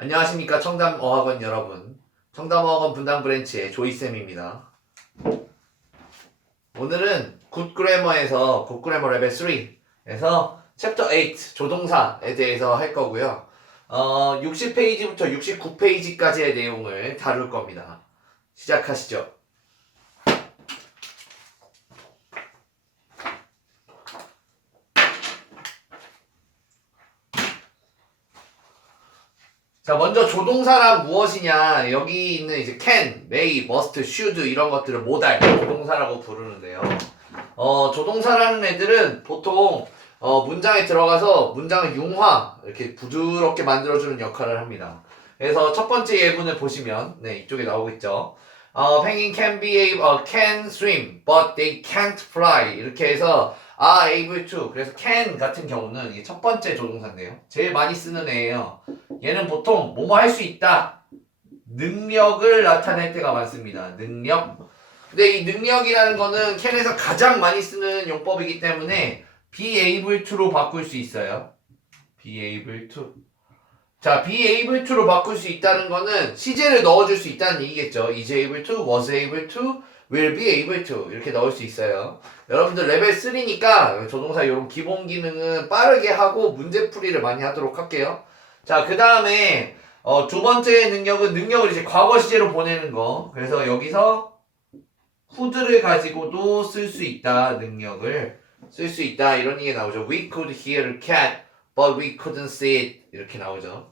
안녕하십니까 청담어학원 여러분. 청담어학원 분당 브랜치의 조이쌤입니다. 오늘은 굿그래머에서 굿그래머 레벨 3에서 챕터 8 조동사에 대해서 할 거고요. 60페이지부터 69페이지까지의 내용을 다룰 겁니다. 시작하시죠. 자, 먼저 조동사란 무엇이냐? 여기 있는 이제 can, may, must, should 이런 것들을 모달 조동사라고 부르는데요. 조동사라는 애들은 보통 문장에 들어가서 문장을 융화 이렇게 부드럽게 만들어주는 역할을 합니다. 그래서 첫 번째 예문을 보시면 이쪽에 나오고 있죠. Penguin can swim, but they can't fly. 이렇게 해서 are able to. 그래서 can 같은 경우는 이게 첫 번째 조동사인데요. 제일 많이 쓰는 애예요. 얘는 보통 뭐뭐 할 수 있다. 능력을 나타낼 때가 많습니다. 능력. 근데 이 능력이라는 거는 can에서 가장 많이 쓰는 용법이기 때문에 be able to로 바꿀 수 있어요. be able to. 자, be able to로 바꿀 수 있다는 거는 시제를 넣어줄 수 있다는 얘기겠죠. is able to, was able to, will be able to 이렇게 넣을 수 있어요. 여러분들 레벨 3니까 조동사 이런 기본 기능은 빠르게 하고 문제풀이를 많이 하도록 할게요. 자, 그 다음에 두 번째 능력은 능력을 이제 과거 시제로 보내는 거. 그래서 여기서 could를 가지고도 쓸 수 있다. 능력을 쓸 수 있다. 이런 얘기 나오죠. We could hear a cat, but we couldn't see it. 이렇게 나오죠.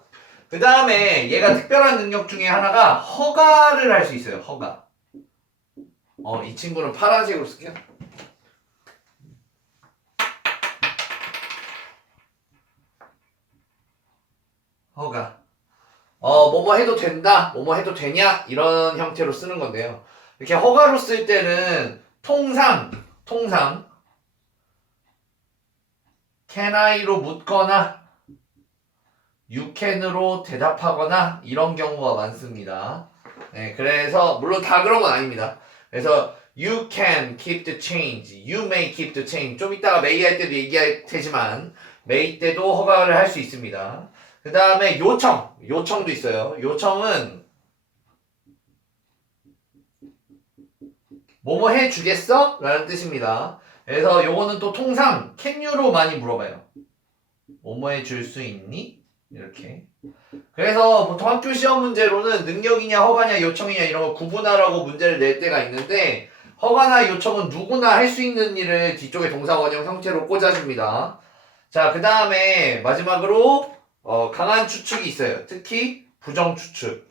그 다음에 얘가 특별한 능력 중에 하나가 허가를 할 수 있어요. 허가. 이 친구는 파란색으로 쓸게요. 허가. 뭐뭐 해도 된다, 뭐뭐 해도 되냐 이런 형태로 쓰는 건데요. 이렇게 허가로 쓸 때는 통상 can I로 묻거나 you can으로 대답하거나 이런 경우가 많습니다. 네, 그래서 물론 다 그런 건 아닙니다. 그래서 you can keep the change, you may keep the change. 좀 이따가 may 할 때도 얘기할 테지만 may 때도 허가를 할 수 있습니다. 그 다음에 요청도 있어요. 요청은 뭐뭐 해주겠어? 라는 뜻입니다. 그래서 요거는 또 통상 can you로 많이 물어봐요. 뭐뭐 해줄 수 있니? 이렇게. 그래서 보통 학교 시험 문제로는 능력이냐 허가냐 요청이냐 이런 거 구분하라고 문제를 낼 때가 있는데 허가나 요청은 누구나 할 수 있는 일을 뒤쪽에 동사 원형 형태로 꽂아줍니다. 자, 그 다음에 마지막으로 강한 추측이 있어요. 특히 부정 추측.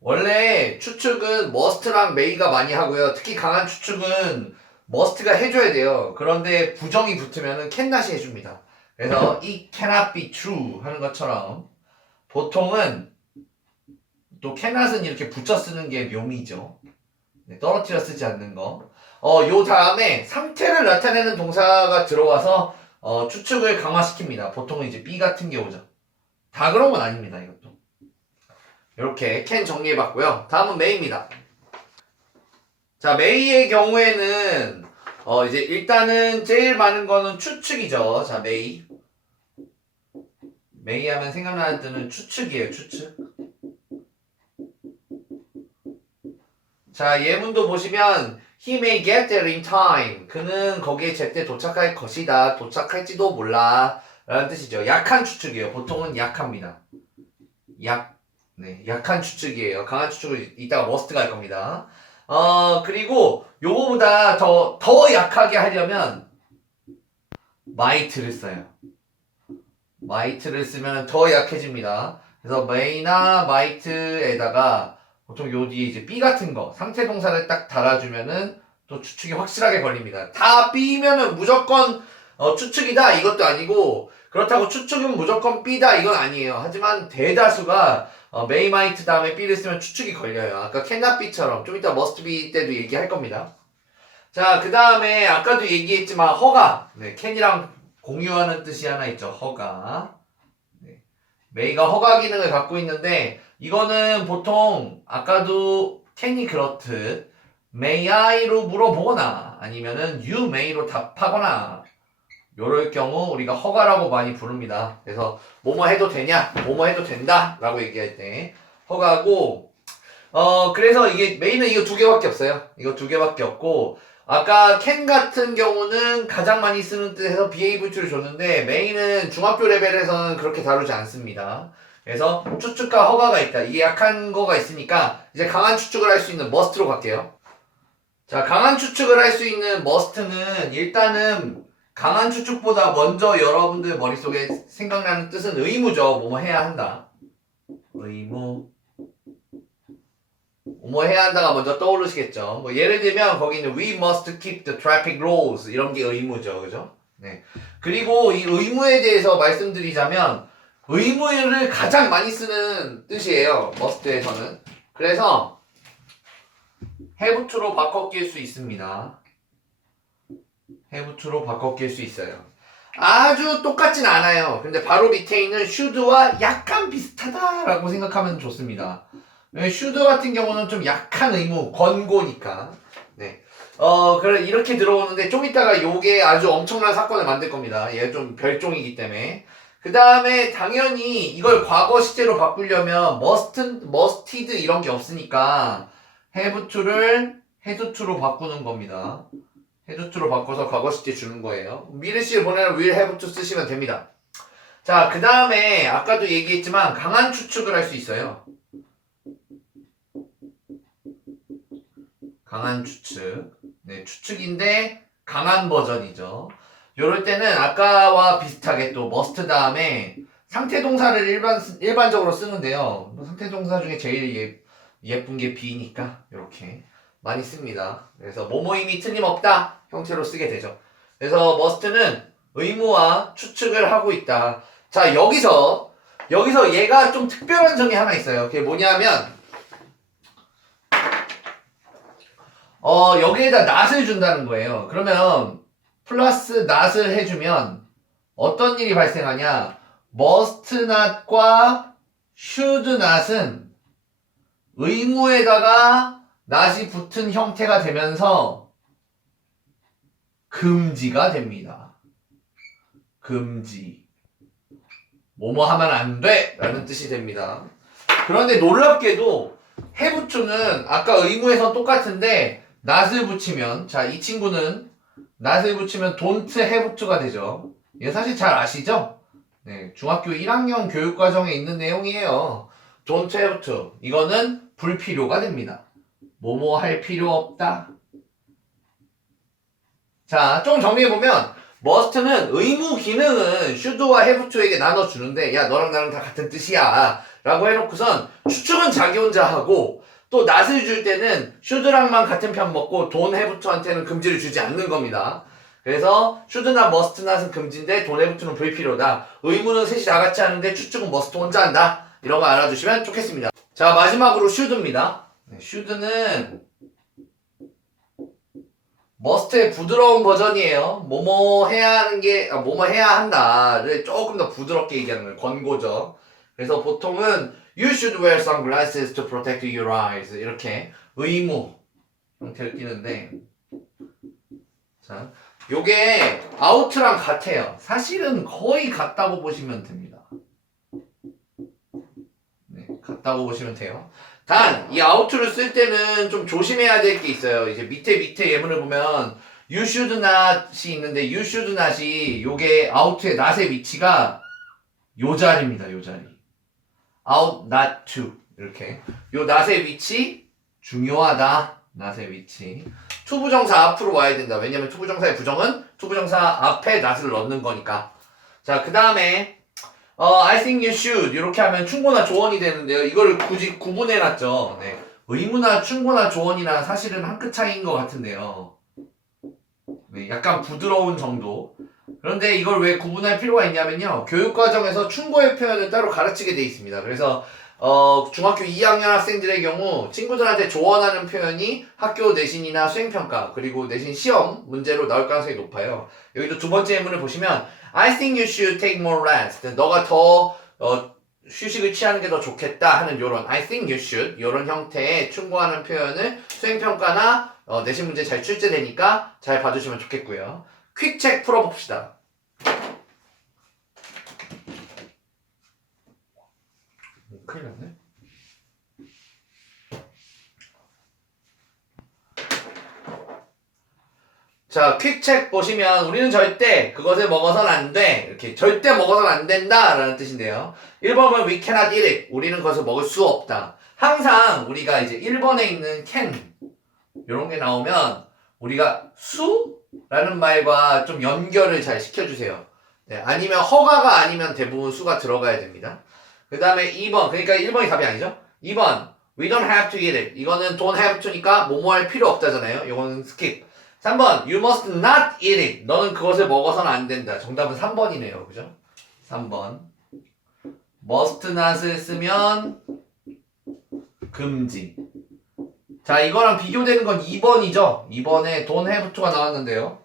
원래 추측은 must랑 may가 많이 하고요. 특히 강한 추측은 must가 해줘야 돼요. 그런데 부정이 붙으면 cannot이 해줍니다. 그래서 it cannot be true 하는 것처럼 보통은 또 cannot은 이렇게 붙여 쓰는 게 묘미죠. 떨어뜨려 쓰지 않는 거. 요 다음에 상태를 나타내는 동사가 들어와서 추측을 강화시킵니다. 보통은 이제 be 같은 게 오죠. 다 그런 건 아닙니다. 이것도. 이렇게 can 정리해봤고요. 다음은 may입니다. 자, may의 경우에는 이제 일단은 제일 많은 거는 추측이죠. 자, may 하면 생각나는 뜻은 추측이에요. 추측. 자, 예문도 보시면 he may get there in time. 그는 거기에 제때 도착할 것이다. 도착할지도 몰라. 라는 뜻이죠. 약한 추측이에요. 보통은 약합니다. 약한 추측이에요. 강한 추측을 이따가 must가 할 겁니다. 그리고 요거보다 더 약하게 하려면 might를 써요. might를 쓰면 더 약해집니다. 그래서 may나 might에다가 보통 요 뒤에 이제 be 같은 거, 상태 동사를 딱 달아주면은 또 추측이 확실하게 걸립니다. 다 be면은 무조건 추측이다 이것도 아니고 그렇다고 추측은 무조건 be다 이건 아니에요. 하지만 대다수가 may, might 다음에 be를 쓰면 추측이 걸려요. 아까 cannot be처럼 좀 이따 must be 때도 얘기할 겁니다. 자, 그 다음에 아까도 얘기했지만 허가. can이랑 공유하는 뜻이 하나 있죠. 허가. may가 허가 기능을 갖고 있는데 이거는 보통 아까도 Can이 그렇듯 May I로 물어보거나 아니면은 You may로 답하거나 요럴 경우 우리가 허가라고 많이 부릅니다. 그래서 뭐뭐 해도 되냐, 뭐뭐 해도 된다 라고 얘기할 때 허가고 그래서 이게 may는 이거 두 개밖에 없어요. 이거 두 개밖에 없고 아까 can 같은 경우는 가장 많이 쓰는 뜻에서 be able to를 줬는데 may는 중학교 레벨에서는 그렇게 다루지 않습니다. 그래서 추측과 허가가 있다. 이게 약한 거가 있으니까 이제 강한 추측을 할 수 있는 must로 갈게요. 자, 강한 추측을 할 수 있는 must는 일단은 강한 추측보다 먼저 여러분들 머릿속에 생각나는 뜻은 의무죠. 뭐뭐 해야 한다. 의무. 뭐 해야 한다가 먼저 떠오르시겠죠. 뭐 예를 들면 거기는 we must keep the traffic rules 이런 게 의무죠. 그죠? 네. 그리고 이 의무에 대해서 말씀드리자면 의무를 가장 많이 쓰는 뜻이에요. must에서는. 그래서 have to로 바꿔 낄 수 있습니다. have to로 바꿔 낄 수 있어요. 아주 똑같진 않아요. 근데 바로 밑에 있는 should와 약간 비슷하다라고 생각하면 좋습니다. should 같은 경우는 좀 약한 의무, 권고니까. 네. 그래, 이렇게 들어오는데 좀 이따가 요게 아주 엄청난 사건을 만들 겁니다. 얘 좀 별종이기 때문에. 그 다음에 당연히 이걸 과거 시제로 바꾸려면 musted 이런 게 없으니까 have to를 had to로 바꾸는 겁니다. had to로 바꿔서 과거 시제 주는 거예요. 미래 시제 보내면 will have to 쓰시면 됩니다. 자, 그 다음에 아까도 얘기했지만 강한 추측을 할 수 있어요. 강한 추측. 네, 추측인데 강한 버전이죠. 요럴 때는 아까와 비슷하게 또 must 다음에 상태 동사를 일반적으로 쓰는데요. 상태 동사 중에 제일 예쁜 게 be니까 이렇게 많이 씁니다. 그래서 뭐뭐임이 틀림없다 형태로 쓰게 되죠. 그래서 must는 의무와 추측을 하고 있다. 자, 여기서 얘가 좀 특별한 점이 하나 있어요. 그게 뭐냐면 여기에다 not을 준다는 거예요. 그러면 플러스 not을 해주면 어떤 일이 발생하냐? must not과 should not은 의무에다가 not이 붙은 형태가 되면서 금지가 됩니다. 금지. 뭐뭐 하면 안 돼! 라는 뜻이 됩니다. 그런데 놀랍게도 have to는 아까 의무에선 똑같은데 not을 붙이면, 자, 이 친구는 not을 붙이면 don't have to가 되죠. 이거 사실 잘 아시죠? 네, 중학교 1학년 교육과정에 있는 내용이에요. don't have to. 이거는 불필요가 됩니다. 뭐뭐 할 필요 없다. 자, 좀 정리해보면 must는 의무 기능은 should와 have to에게 나눠주는데 야, 너랑 나랑 다 같은 뜻이야 라고 해놓고선 추측은 자기 혼자 하고 또 not을 줄 때는 should랑만 같은 편 먹고 don't have to한테는 금지를 주지 않는 겁니다. 그래서 should나 must not은 금지인데 don't have to는 불필요다. 의무는 셋이 다 같이 하는데 추측은 must 혼자 한다. 이런 거 알아두시면 좋겠습니다. 자, 마지막으로 should입니다. should는 must의 부드러운 버전이에요. 뭐뭐 해야 하는 게, 뭐뭐 해야 한다를 조금 더 부드럽게 얘기하는 거예요. 권고죠. 그래서 보통은 You should wear sunglasses to protect your eyes. 이렇게 의무 형태를 띠는데, 자, 요게 out랑 같아요. 사실은 거의 같다고 보시면 됩니다. 네, 같다고 보시면 돼요. 단, 이 out를 쓸 때는 좀 조심해야 될 게 있어요. 이제 밑에 예문을 보면 you should not이 있는데 you should not이 요게 out의 not의 위치가 요 자리입니다. 요 자리. out not to 이렇게. 요 not의 위치 중요하다. not의 위치. to 부정사 앞으로 와야 된다. 왜냐면 to 부정사의 부정은 to 부정사 앞에 not을 넣는 거니까. 자, 그 다음에 I think you should 이렇게 하면 충고나 조언이 되는데요. 이걸 굳이 구분해놨죠. 네. 의무나 충고나 조언이나 사실은 한 끗 차이인 것 같은데요. 네, 약간 부드러운 정도. 그런데 이걸 왜 구분할 필요가 있냐면요. 교육과정에서 충고의 표현을 따로 가르치게 돼 있습니다. 그래서 중학교 2학년 학생들의 경우 친구들한테 조언하는 표현이 학교 내신이나 수행평가 그리고 내신 시험 문제로 나올 가능성이 높아요. 여기도 두 번째 예문을 보시면 I think you should take more rest. 너가 더 휴식을 취하는 게 더 좋겠다 하는 요런 I think you should 요런 형태의 충고하는 표현을 수행평가나 내신 문제 잘 출제되니까 잘 봐주시면 좋겠고요. 퀵책 풀어봅시다. 큰일 났네. 자, 퀵책 보시면 우리는 절대 그것을 먹어서는 안 돼. 이렇게 절대 먹어서는 안 된다 라는 뜻인데요. 1번은 we cannot eat it. 우리는 그것을 먹을 수 없다. 항상 우리가 이제 1번에 있는 can 이런 게 나오면 우리가 수라는 말과 좀 연결을 잘 시켜주세요. 네, 아니면 허가가 아니면 대부분 수가 들어가야 됩니다. 그 다음에 2번, 그러니까 1번이 답이 아니죠. 2번, we don't have to eat it. 이거는 don't have to니까 뭐뭐 할 필요 없다잖아요. 이거는 skip. 3번, you must not eat it. 너는 그것을 먹어서는 안 된다. 정답은 3번이네요. 그죠? 3번. must not을 쓰면 금지. 자, 이거랑 비교되는 건 2번이죠. 2번에 don't have to가 나왔는데요.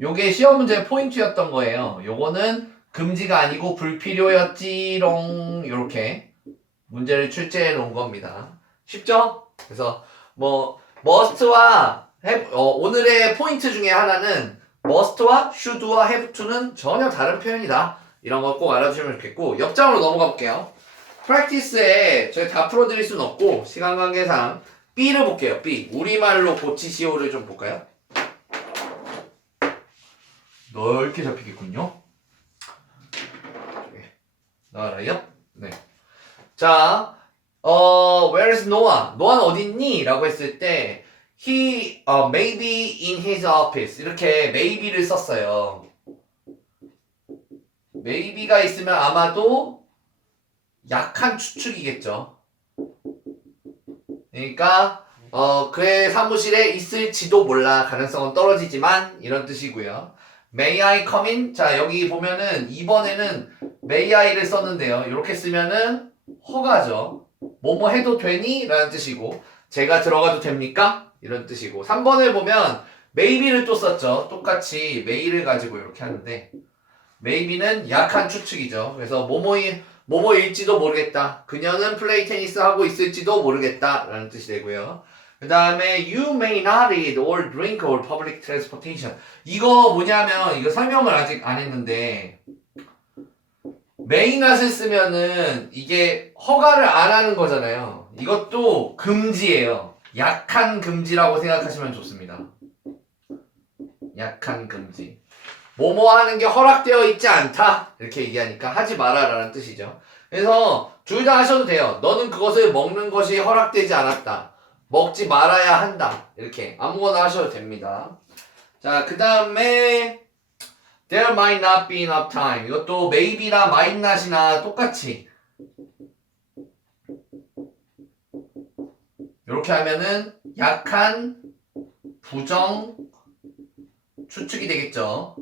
요게 시험 문제 포인트였던 거예요. 요거는 금지가 아니고 불필요였지롱. 요렇게 문제를 출제해 놓은 겁니다. 쉽죠? 그래서 뭐 must와 have, 오늘의 포인트 중에 하나는 must와 should와 have to는 전혀 다른 표현이다. 이런 거 꼭 알아주시면 좋겠고 옆장으로 넘어가 볼게요. practice에 저희 다 풀어드릴 수는 없고 시간 관계상 B를 볼게요. B. 우리말로 고치시오를 좀 볼까요? 넓게 잡히겠군요. 나와라요? 네. 자, where is Noah? 노아는 어디 있니? 라고 했을 때 he may be in his office 이렇게 maybe를 썼어요. maybe가 있으면 아마도 약한 추측이겠죠. 그러니까 그의 사무실에 있을지도 몰라. 가능성은 떨어지지만 이런 뜻이고요. May I come in? 자, 여기 보면은 2번에는 May I를 썼는데요. 이렇게 쓰면은 허가죠. 뭐뭐 해도 되니? 라는 뜻이고 제가 들어가도 됩니까? 이런 뜻이고 3번을 보면 Maybe를 또 썼죠. 똑같이 May를 가지고 이렇게 하는데 Maybe는 약한 추측이죠. 그래서 뭐뭐일지도 모르겠다. 그녀는 플레이 테니스 하고 있을지도 모르겠다. 라는 뜻이 되고요. 그 다음에 you may not eat or drink or public transportation. 이거 뭐냐면 이거 설명을 아직 안 했는데 may not을 쓰면은 이게 허가를 안 하는 거잖아요. 이것도 금지예요. 약한 금지라고 생각하시면 좋습니다. 약한 금지. 뭐뭐 하는 게 허락되어 있지 않다 이렇게 얘기하니까 하지 마라 라는 뜻이죠. 그래서 둘 다 하셔도 돼요. 너는 그것을 먹는 것이 허락되지 않았다. 먹지 말아야 한다. 이렇게 아무거나 하셔도 됩니다. 자, 그 다음에 there might not be enough time. 이것도 maybe나 might not이나 똑같이 이렇게 하면은 약한 부정 추측이 되겠죠.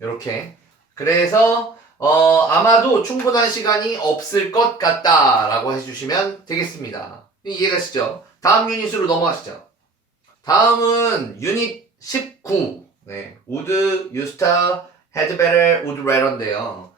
이렇게. 그래서 아마도 충분한 시간이 없을 것 같다라고 해주시면 되겠습니다. 이해가시죠? 다음 유닛으로 넘어가시죠. 다음은 유닛 19. 네, would, used to, had better, would rather인데요.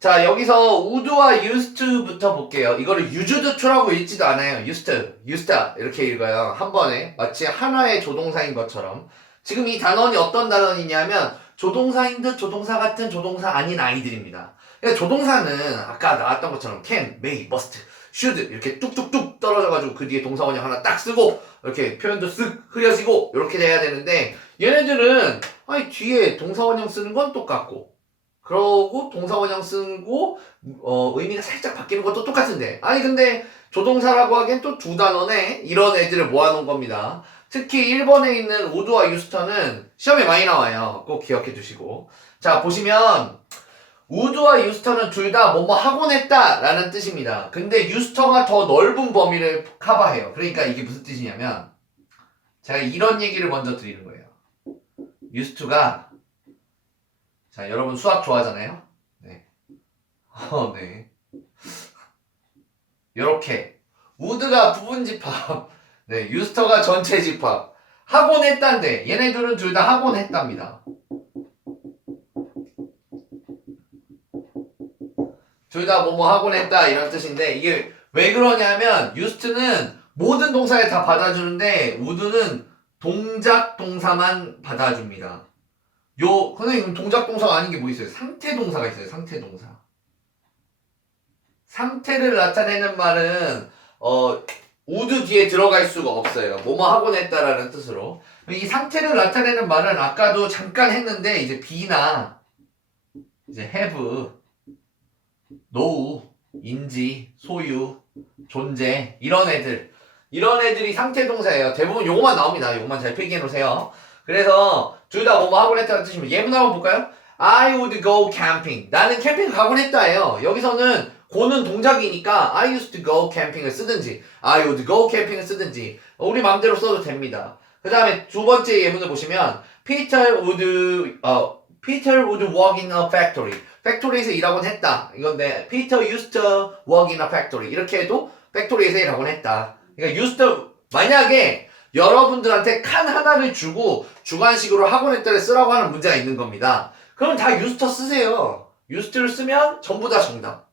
자, 여기서 would와 used to부터 볼게요. 이거를 used to라고 읽지도 않아요. used to 이렇게 읽어요. 한 번에 마치 하나의 조동사인 것처럼. 지금 이 단원이 어떤 단원이냐면 조동사인 듯 조동사 같은 조동사 아닌 아이들입니다. 그러니까 조동사는 아까 나왔던 것처럼 can, may, must, should 이렇게 뚝뚝뚝 떨어져가지고 그 뒤에 동사 원형 하나 딱 쓰고 이렇게 표현도 쓱 흐려지고 이렇게 돼야 되는데 얘네들은 아니 뒤에 동사 원형 쓰는 건 똑같고 그러고 동사 원형 쓰고 의미가 살짝 바뀌는 것도 똑같은데 아니 근데 조동사라고 하기엔 또 두 단원에 이런 애들을 모아놓은 겁니다. 특히 1번에 있는 would와 used는 시험에 많이 나와요. 꼭 기억해 두시고. 자, 보시면 would와 used는 둘 다 뭐뭐 하곤 했다 라는 뜻입니다. 근데 used가 더 넓은 범위를 커버해요. 그러니까 이게 무슨 뜻이냐면 제가 이런 얘기를 먼저 드리는 거예요. used가 자, 여러분 수학 좋아하잖아요? 네. 네. 요렇게 would가 부분 집합 네, 유스터가 전체 집합. 하곤 했다인데 얘네들은 둘 다 하곤 했답니다. 둘 다 뭐뭐 하곤 했다 이런 뜻인데 이게 왜 그러냐면 used는 모든 동사에 다 받아주는데 would는 동작 동사만 받아줍니다. 선생님 동작 동사가 아닌 게 뭐 있어요? 상태 동사가 있어요. 상태 동사. 상태를 나타내는 말은 would 뒤에 들어갈 수가 없어요. 뭐뭐 하곤 했다라는 뜻으로. 이 상태를 나타내는 말은 아까도 잠깐 했는데 이제 be나 이제 have, know, 인지, 소유, 존재 이런 애들이 상태 동사예요. 대부분 요거만 나옵니다. 요거만 잘 필기해 놓으세요. 그래서 둘 다 뭐뭐 하곤 했다는 뜻이면 예문 한번 볼까요? I would go camping. 나는 캠핑 가곤 했다예요. 여기서는 go는 동작이니까 I used to go camping을 쓰든지 I would go camping을 쓰든지 우리 마음대로 써도 됩니다. 그 다음에 두 번째 예문을 보시면 Peter would work in a factory. 팩토리에서 일하곤 했다. 이건데 Peter used to work in a factory. 이렇게 해도 팩토리에서 일하곤 했다. 그러니까 used to 만약에 여러분들한테 칸 하나를 주고 주관식으로 하곤 했다를 쓰라고 하는 문제가 있는 겁니다. 그럼 다 used to 쓰세요. used를 쓰면 전부 다 정답.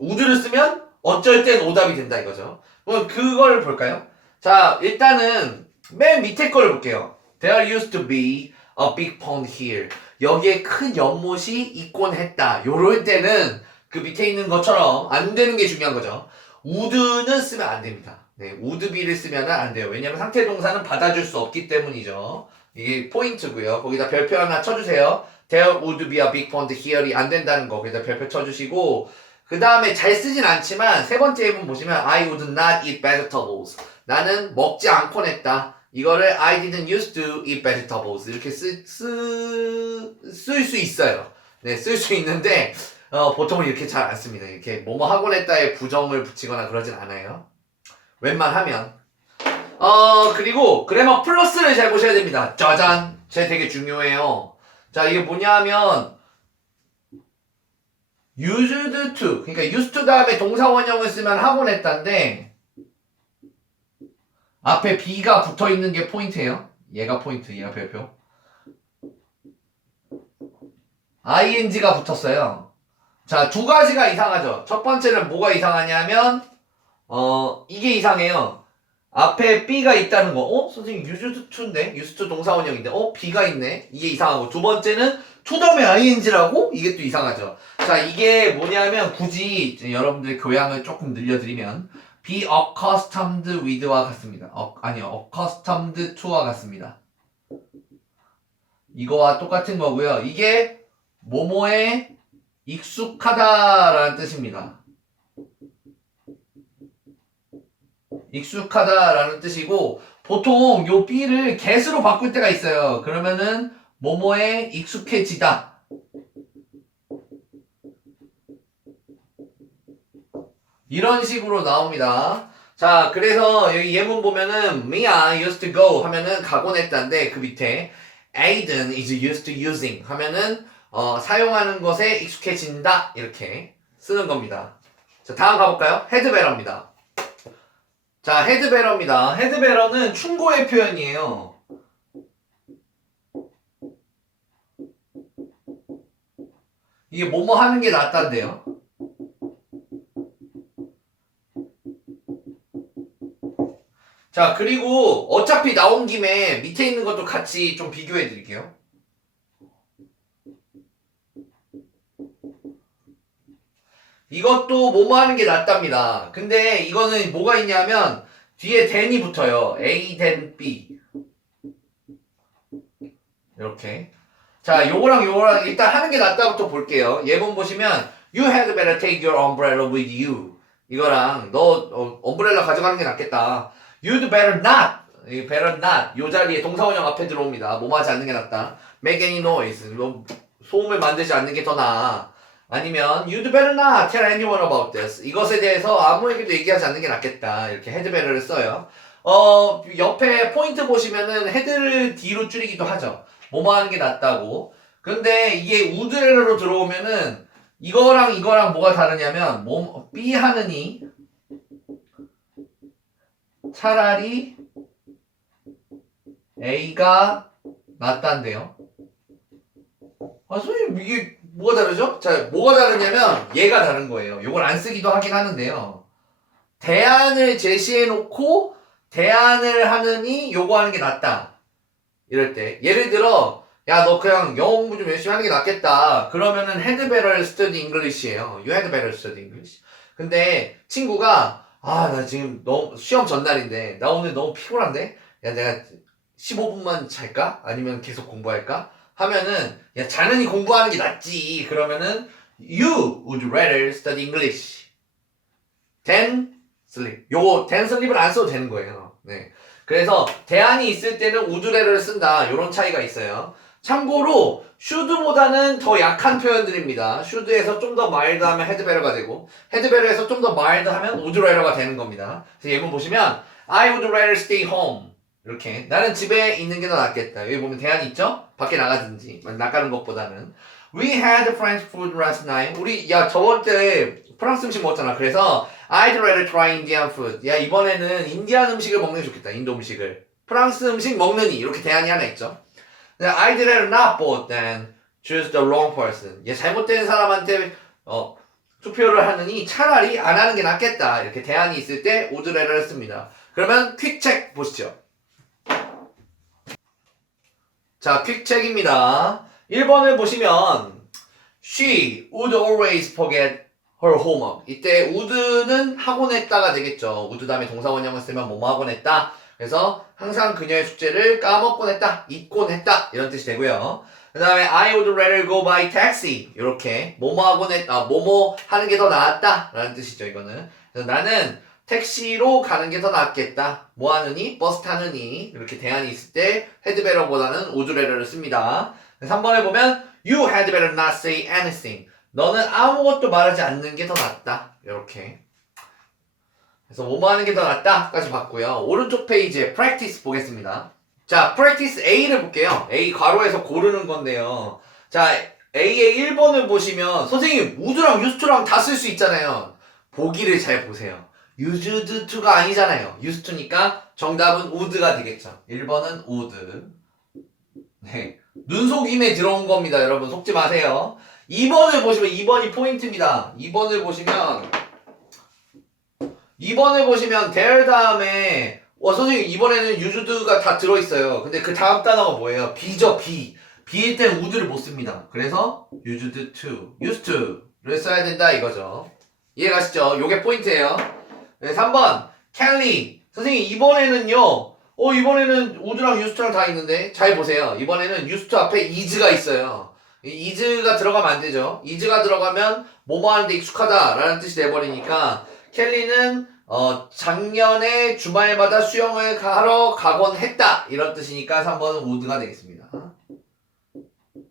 would를 쓰면 어쩔 땐 오답이 된다 이거죠. 그럼 그걸 볼까요? 자, 일단은 맨 밑에 걸 볼게요. There used to be a big pond here. 여기에 큰 연못이 있곤 했다. 요럴 때는 그 밑에 있는 것처럼 안 되는 게 중요한 거죠. would는 쓰면 안 됩니다. 네, would be를 쓰면 안 돼요. 왜냐면 상태 동사는 받아줄 수 없기 때문이죠. 이게 포인트고요. 거기다 별표 하나 쳐주세요. There would be a big pond here이 안 된다는 거 거기다 별표 쳐주시고 그 다음에 잘 쓰진 않지만 세 번째 예문 보시면 I would not eat vegetables. 나는 먹지 않곤 했다. 이거를 I didn't used to eat vegetables 이렇게 쓸 수 있어요. 네, 쓸 수 있는데 보통은 이렇게 잘 안 씁니다. 이렇게 뭐뭐 하곤 했다에 부정을 붙이거나 그러진 않아요. 웬만하면 그리고 그래머 플러스를 잘 보셔야 됩니다. 짜잔! 쟤 되게 중요해요. 자, 이게 뭐냐 하면 used to 그러니까 used to 다음에 동사 원형을 쓰면 하곤 했다인데 앞에 be가 붙어있는 게 포인트예요. 얘가 포인트, 얘가 별표. ing가 붙었어요. 자, 두 가지가 이상하죠. 첫 번째는 뭐가 이상하냐면 이게 이상해요. 앞에 B가 있다는 거. 선생님 used to인데? used to 동사 원형인데 B가 있네. 이게 이상하고 두 번째는 to 다음에 ing라고? 이게 또 이상하죠. 자, 이게 뭐냐면 굳이 여러분들의 교양을 조금 늘려드리면 be accustomed with와 같습니다. accustomed to와 같습니다. 이거와 똑같은 거고요. 이게 뭐뭐에 익숙하다라는 뜻입니다. 익숙하다라는 뜻이고 보통 요 be를 get으로 바꿀 때가 있어요. 그러면은 뭐뭐에 익숙해지다. 이런 식으로 나옵니다. 자, 그래서 여기 예문 보면은 Mia used to go 하면은 가곤 했다인데 그 밑에 Aiden is used to using 하면은 사용하는 것에 익숙해진다 이렇게 쓰는 겁니다. 자, 다음 가볼까요? 헤드베러입니다. 자, 헤드베러입니다. 헤드베러는 충고의 표현이에요. 이게 뭐뭐 하는 게 낫다인데요. 자, 그리고 어차피 나온 김에 밑에 있는 것도 같이 좀 비교해 드릴게요. 이것도 뭐뭐 하는 게 낫답니다. 근데 이거는 뭐가 있냐면 뒤에 than이 붙어요. A, then B. 이렇게. 자, 요거랑 일단 하는 게 낫다부터 볼게요. 예문 보시면 You had better take your umbrella with you. 이거랑 너 엄브렐라 가져가는 게 낫겠다. You'd better not. better not. 요 자리에 동사원형 앞에 들어옵니다. 뭐뭐 하지 않는 게 낫다. Make any noise. 소음을 만들지 않는 게 더 나아. 아니면 You'd better not tell anyone about this. 이것에 대해서 아무에게도 얘기하지 않는 게 낫겠다. 이렇게 had better를 써요. 옆에 포인트 보시면은 head를 D로 줄이기도 하죠. 뭐뭐 하는 게 낫다고. 근데 이게 would로 들어오면은 이거랑 뭐가 다르냐면 B 하느니 차라리 A가 낫단데요. 선생님 이게 뭐가 다르죠? 자, 뭐가 다르냐면 얘가 다른 거예요. 요걸 안 쓰기도 하긴 하는데요. 대안을 제시해 놓고 대안을 하느니 요거 하는 게 낫다. 이럴 때 예를 들어 야 너 그냥 영어 공부 좀 열심히 하는 게 낫겠다. 그러면은 had better study English예요. You had better study English. 근데 친구가 아 나 지금 너무 시험 전날인데 나 오늘 너무 피곤한데 야 내가 15분만 잘까? 아니면 계속 공부할까? 하면은 야 자는이 공부하는 게 낫지. 그러면은 You would rather study English than sleep. 요거 than sleep을 안 써도 되는 거예요. 네. 그래서 대안이 있을 때는 would rather를 쓴다. 요런 차이가 있어요. 참고로 should보다는 더 약한 표현들입니다. should에서 좀 더 mild 하면 had better가 되고 had better에서 좀 더 mild 하면 would rather가 되는 겁니다. 그래서 예문 보시면 I would rather stay home. 이렇게 나는 집에 있는 게 더 낫겠다. 여기 보면 대안이 있죠? 밖에 나가든지 나가는 것보다는 We had French food last night. 우리 야 저번 때 프랑스 음식 먹었잖아. 그래서 I'd rather try Indian food. 야 이번에는 인디안 음식을 먹는 게 좋겠다. 인도 음식을. 프랑스 음식 먹느니 이렇게 대안이 하나 있죠. I'd rather not vote than choose the wrong person. 얘 잘못된 사람한테 투표를 하느니 차라리 안 하는 게 낫겠다. 이렇게 대안이 있을 때 would rather를 씁니다. 그러면 퀵책 보시죠. 자, 퀵책입니다. 1번을 보시면 She would always forget her homework. 이때 would는 하곤 했다가 되겠죠. would 다음에 동사원형을 쓰면 뭐뭐 하곤 했다. 그래서 항상 그녀의 숙제를 까먹곤 했다. 잊곤 했다. 이런 뜻이 되고요. 그 다음에 I would rather go by taxi. 이렇게 뭐뭐 하곤 했다. 뭐뭐 하는 게 더 낫다. 라는 뜻이죠. 이거는. 그래서 나는 택시로 가는 게 더 낫겠다. 뭐 하느니? 버스 타느니. 이렇게 대안이 있을 때 had better보다는 would rather를 씁니다. 3번에 보면 You had better not say anything. 너는 아무것도 말하지 않는 게 더 낫다. 이렇게. 그래서 뭐뭐 하는 게 더 낫다까지 봤고요. 오른쪽 페이지에 practice 보겠습니다. 자, practice A를 볼게요. A 괄호에서 고르는 건데요. 자, A의 1번을 보시면 선생님 would랑 used to랑 다 쓸 수 있잖아요. 보기를 잘 보세요. used to가 아니잖아요. used to니까 정답은 would가 되겠죠. 1번은 would. 네. 눈속임에 들어온 겁니다. 여러분 속지 마세요. 2번을 보시면 2번이 포인트입니다. 2번을 보시면 there 다음에 선생님 이번에는 used가 다 들어있어요. 근데 그 다음 단어가 뭐예요? be죠. be. be일 땐 would를 못 씁니다. 그래서 used to, used to를 써야 된다 이거죠. 이해가시죠? 요게 포인트예요. 네, 3번 Kelly. 선생님 이번에는요. 이번에는 would랑 used랑 다 있는데 잘 보세요. 이번에는 used 앞에 is가 있어요. is가 들어가면 안 되죠. is가 들어가면 뭐뭐 하는데 익숙하다라는 뜻이 돼버리니까 켈리는 작년에 주말마다 수영을 하러 가곤 했다 이런 뜻이니까 3번은 would가 되겠습니다.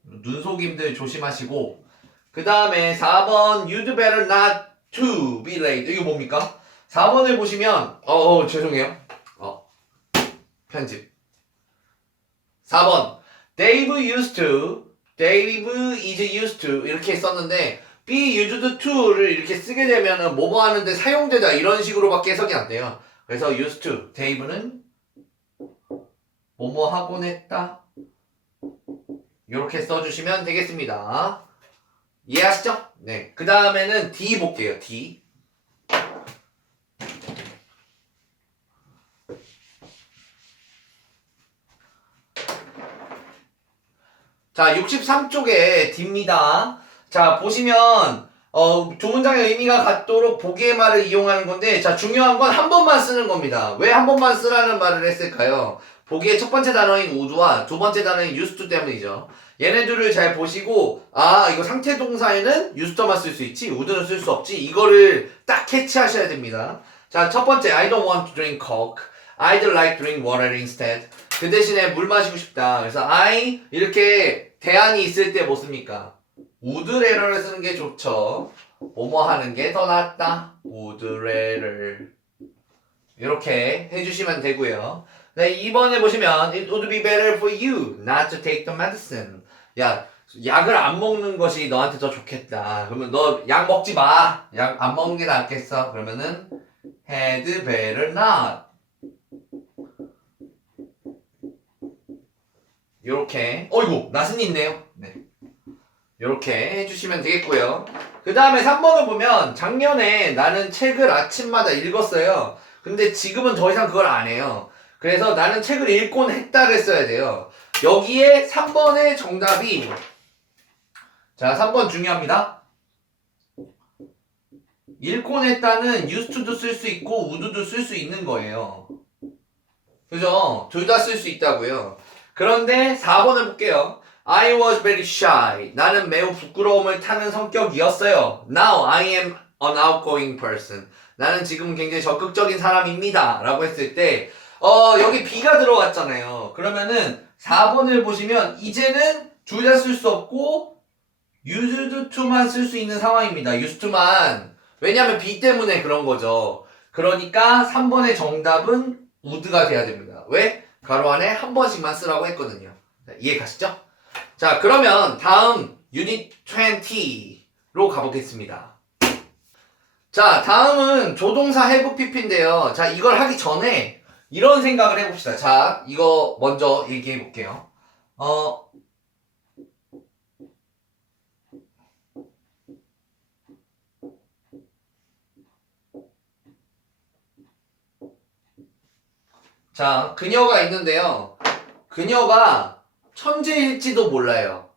눈속임들 조심하시고 그 다음에 4번 You'd better not to be late. 이거 뭡니까? 4번을 보시면 죄송해요. 편집. 4번 Dave is used to 이렇게 썼는데 be used to를 이렇게 쓰게 되면은 뭐뭐 하는데 사용되다 이런 식으로밖에 해석이 안 돼요. 그래서 used to Dave는 뭐뭐 하곤 했다 이렇게 써주시면 되겠습니다. 이해하시죠? 네. 그 다음에는 D 볼게요. D. 자, 63쪽에 D입니다. 자, 보시면 조문장의 의미가 같도록 보기의 말을 이용하는 건데 자, 중요한 건 한 번만 쓰는 겁니다. 왜 한 번만 쓰라는 말을 했을까요? 보기의 첫 번째 단어인 would와 두 번째 단어인 used to 때문이죠. 얘네들을 잘 보시고 이거 상태 동사에는 used만 쓸 수 있지 would는 쓸 수 없지 이거를 딱 캐치하셔야 됩니다. 자, 첫 번째 I don't want to drink coke. I'd like to drink water instead. 그 대신에 물 마시고 싶다. 그래서 I 이렇게 대안이 있을 때 뭐 씁니까? would rather를 쓰는 게 좋죠. 뭐뭐 하는 게 더 낫다. would rather 이렇게 해주시면 되고요. 네, 2번에 보시면 It would be better for you not to take the medicine. 야, 약을 안 먹는 것이 너한테 더 좋겠다. 그러면 너 약 먹지 마. 약 안 먹는 게 낫겠어. 그러면은 had better not. 요렇게. 이거 낫은 있네요. 네. 이렇게 해주시면 되겠고요. 그 다음에 3번을 보면 작년에 나는 책을 아침마다 읽었어요. 근데 지금은 더 이상 그걸 안 해요. 그래서 나는 책을 읽곤 했다를 써야 돼요. 여기에 3번의 정답이 자 3번 중요합니다. 읽곤 했다는 used to도 쓸 수 있고 would도 쓸 수 있는 거예요. 그죠? 둘 다 쓸 수 있다고요. 그런데 4번을 볼게요. I was very shy. 나는 매우 부끄러움을 타는 성격이었어요. Now I am an outgoing person. 나는 지금 굉장히 적극적인 사람입니다. 라고 했을 때 여기 B가 들어갔잖아요. 그러면은 4번을 보시면 이제는 둘 다 쓸 수 없고 used to만 쓸 수 있는 상황입니다. used to만. 왜냐면 B 때문에 그런 거죠. 그러니까 3번의 정답은 would가 돼야 됩니다. 왜? 가로 안에 한 번씩만 쓰라고 했거든요. 이해 가시죠? 자, 그러면 다음 유닛 20로 가보겠습니다. 자, 다음은 조동사 have pp인데요. 자, 이걸 하기 전에 이런 생각을 해봅시다. 자, 이거 먼저 얘기해 볼게요. 자, 그녀가 있는데요. 그녀가 천재일지도 몰라요.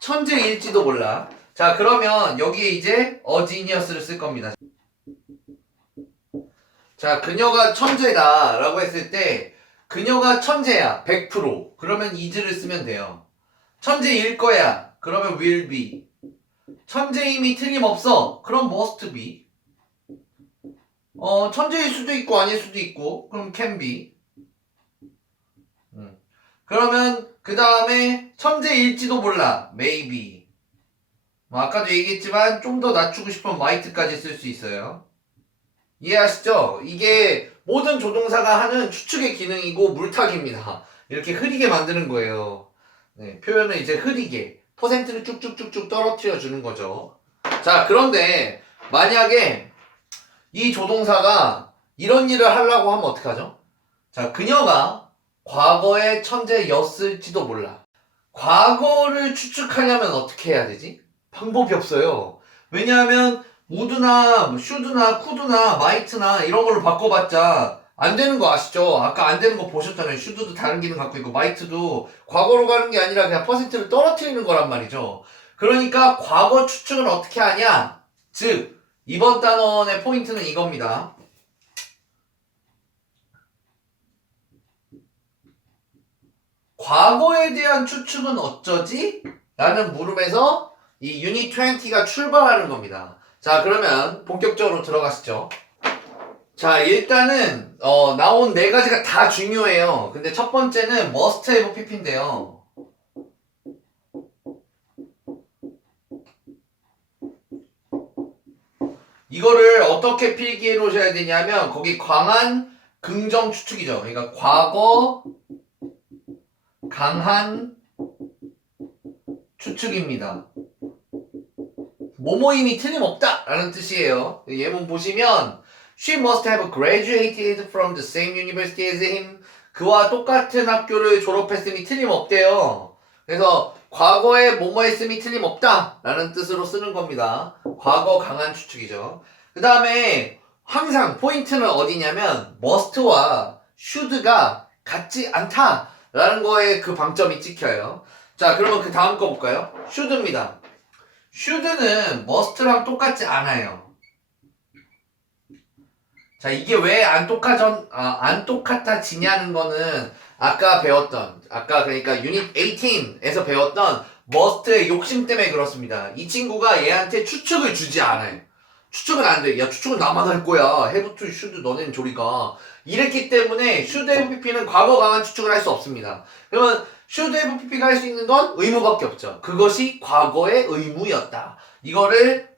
천재일지도 몰라. 자, 그러면 여기에 이제 a genius를 쓸 겁니다. 자, 그녀가 천재다 라고 했을 때 그녀가 천재야 100%. 그러면 is를 쓰면 돼요. 천재일 거야. 그러면 will be. 천재임이 틀림없어. 그럼 must be. 천재일 수도 있고 아닐 수도 있고 그럼 can be. 그러면 그 다음에 천재일지도 몰라 maybe. 아까도 얘기했지만 좀 더 낮추고 싶으면 might까지 쓸 수 있어요. 이해하시죠? 이게 모든 조동사가 하는 추측의 기능이고 물타기입니다. 이렇게 흐리게 만드는 거예요. 네, 표현을 이제 흐리게 퍼센트를 쭉쭉쭉쭉 떨어뜨려 주는 거죠. 자, 그런데 만약에 이 조동사가 이런 일을 하려고 하면 어떡하죠? 자, 그녀가 과거의 천재였을지도 몰라. 과거를 추측하려면 어떻게 해야 되지? 방법이 없어요. 왜냐하면 would나 should나 could나 might나 이런 걸로 바꿔봤자 안 되는 거 아시죠? 아까 안 되는 거 보셨잖아요. should도 다른 기능 갖고 있고 might도 과거로 가는 게 아니라 그냥 퍼센트를 떨어뜨리는 거란 말이죠. 그러니까 과거 추측을 어떻게 하냐? 즉 이번 단원의 포인트는 이겁니다. 과거에 대한 추측은 어쩌지? 라는 물음에서 이 유닛 20가 출발하는 겁니다. 자, 그러면 본격적으로 들어가시죠. 자, 일단은 나온 네 가지가 다 중요해요. 근데 첫 번째는 must have pp인데요. 이거를 어떻게 필기해 놓으셔야 되냐면 거기 광한 긍정 추측이죠. 그러니까 과거 강한 추측입니다. 뭐뭐임이 틀림없다 라는 뜻이에요. 예문 보시면 She must have graduated from the same university as him. 그와 똑같은 학교를 졸업했음이 틀림없대요. 그래서 과거에 뭐뭐 했음이 틀림없다 라는 뜻으로 쓰는 겁니다. 과거 강한 추측이죠. 그 다음에 항상 포인트는 어디냐면 must와 should가 같지 않다 라는 거에 그 방점이 찍혀요. 자, 그러면 그 다음 거 볼까요? should입니다. should는 must랑 똑같지 않아요. 자, 이게 왜 안 똑같아지냐는 거는 아까 그러니까 유닛 18에서 배웠던 must의 욕심 때문에 그렇습니다. 이 친구가 얘한테 추측을 주지 않아요. 추측은 안 돼. 야, 추측은 나만 할 거야. have to, should, 너네는 저리가. 이랬기 때문에 should have pp는 과거 강한 추측을 할 수 없습니다. 그러면 should have pp가 할 수 있는 건 의무밖에 없죠. 그것이 과거의 의무였다. 이거를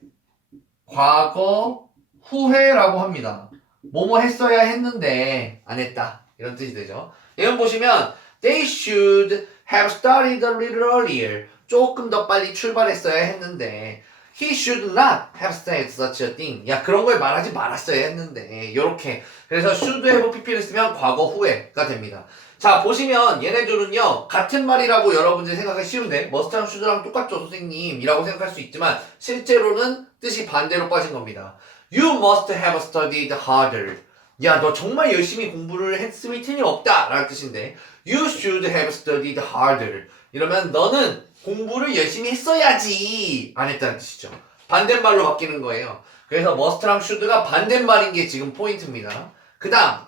과거 후회라고 합니다. 뭐뭐 했어야 했는데 안 했다. 이런 뜻이 되죠. 예문 보시면 They should have started a little earlier. 조금 더 빨리 출발했어야 했는데 He should not have said such a thing. 야, 그런 걸 말하지 말았어야 했는데. 요렇게. 그래서 should have pp를 쓰면 과거 후에가 됩니다. 자, 보시면 얘네들은요, 같은 말이라고 여러분들이 생각하기 쉬운데, must랑 should랑 똑같죠, 선생님? 이라고 생각할 수 있지만, 실제로는 뜻이 반대로 빠진 겁니다. You must have studied harder. 야, 너 정말 열심히 공부를 했음이 틀림없다. 라는 뜻인데, You should have studied harder. 이러면 너는 공부를 열심히 했어야지. 안 했다는 뜻이죠. 반대말로 바뀌는 거예요. 그래서 must랑 should가 반대말인 게 지금 포인트입니다. 그 다음,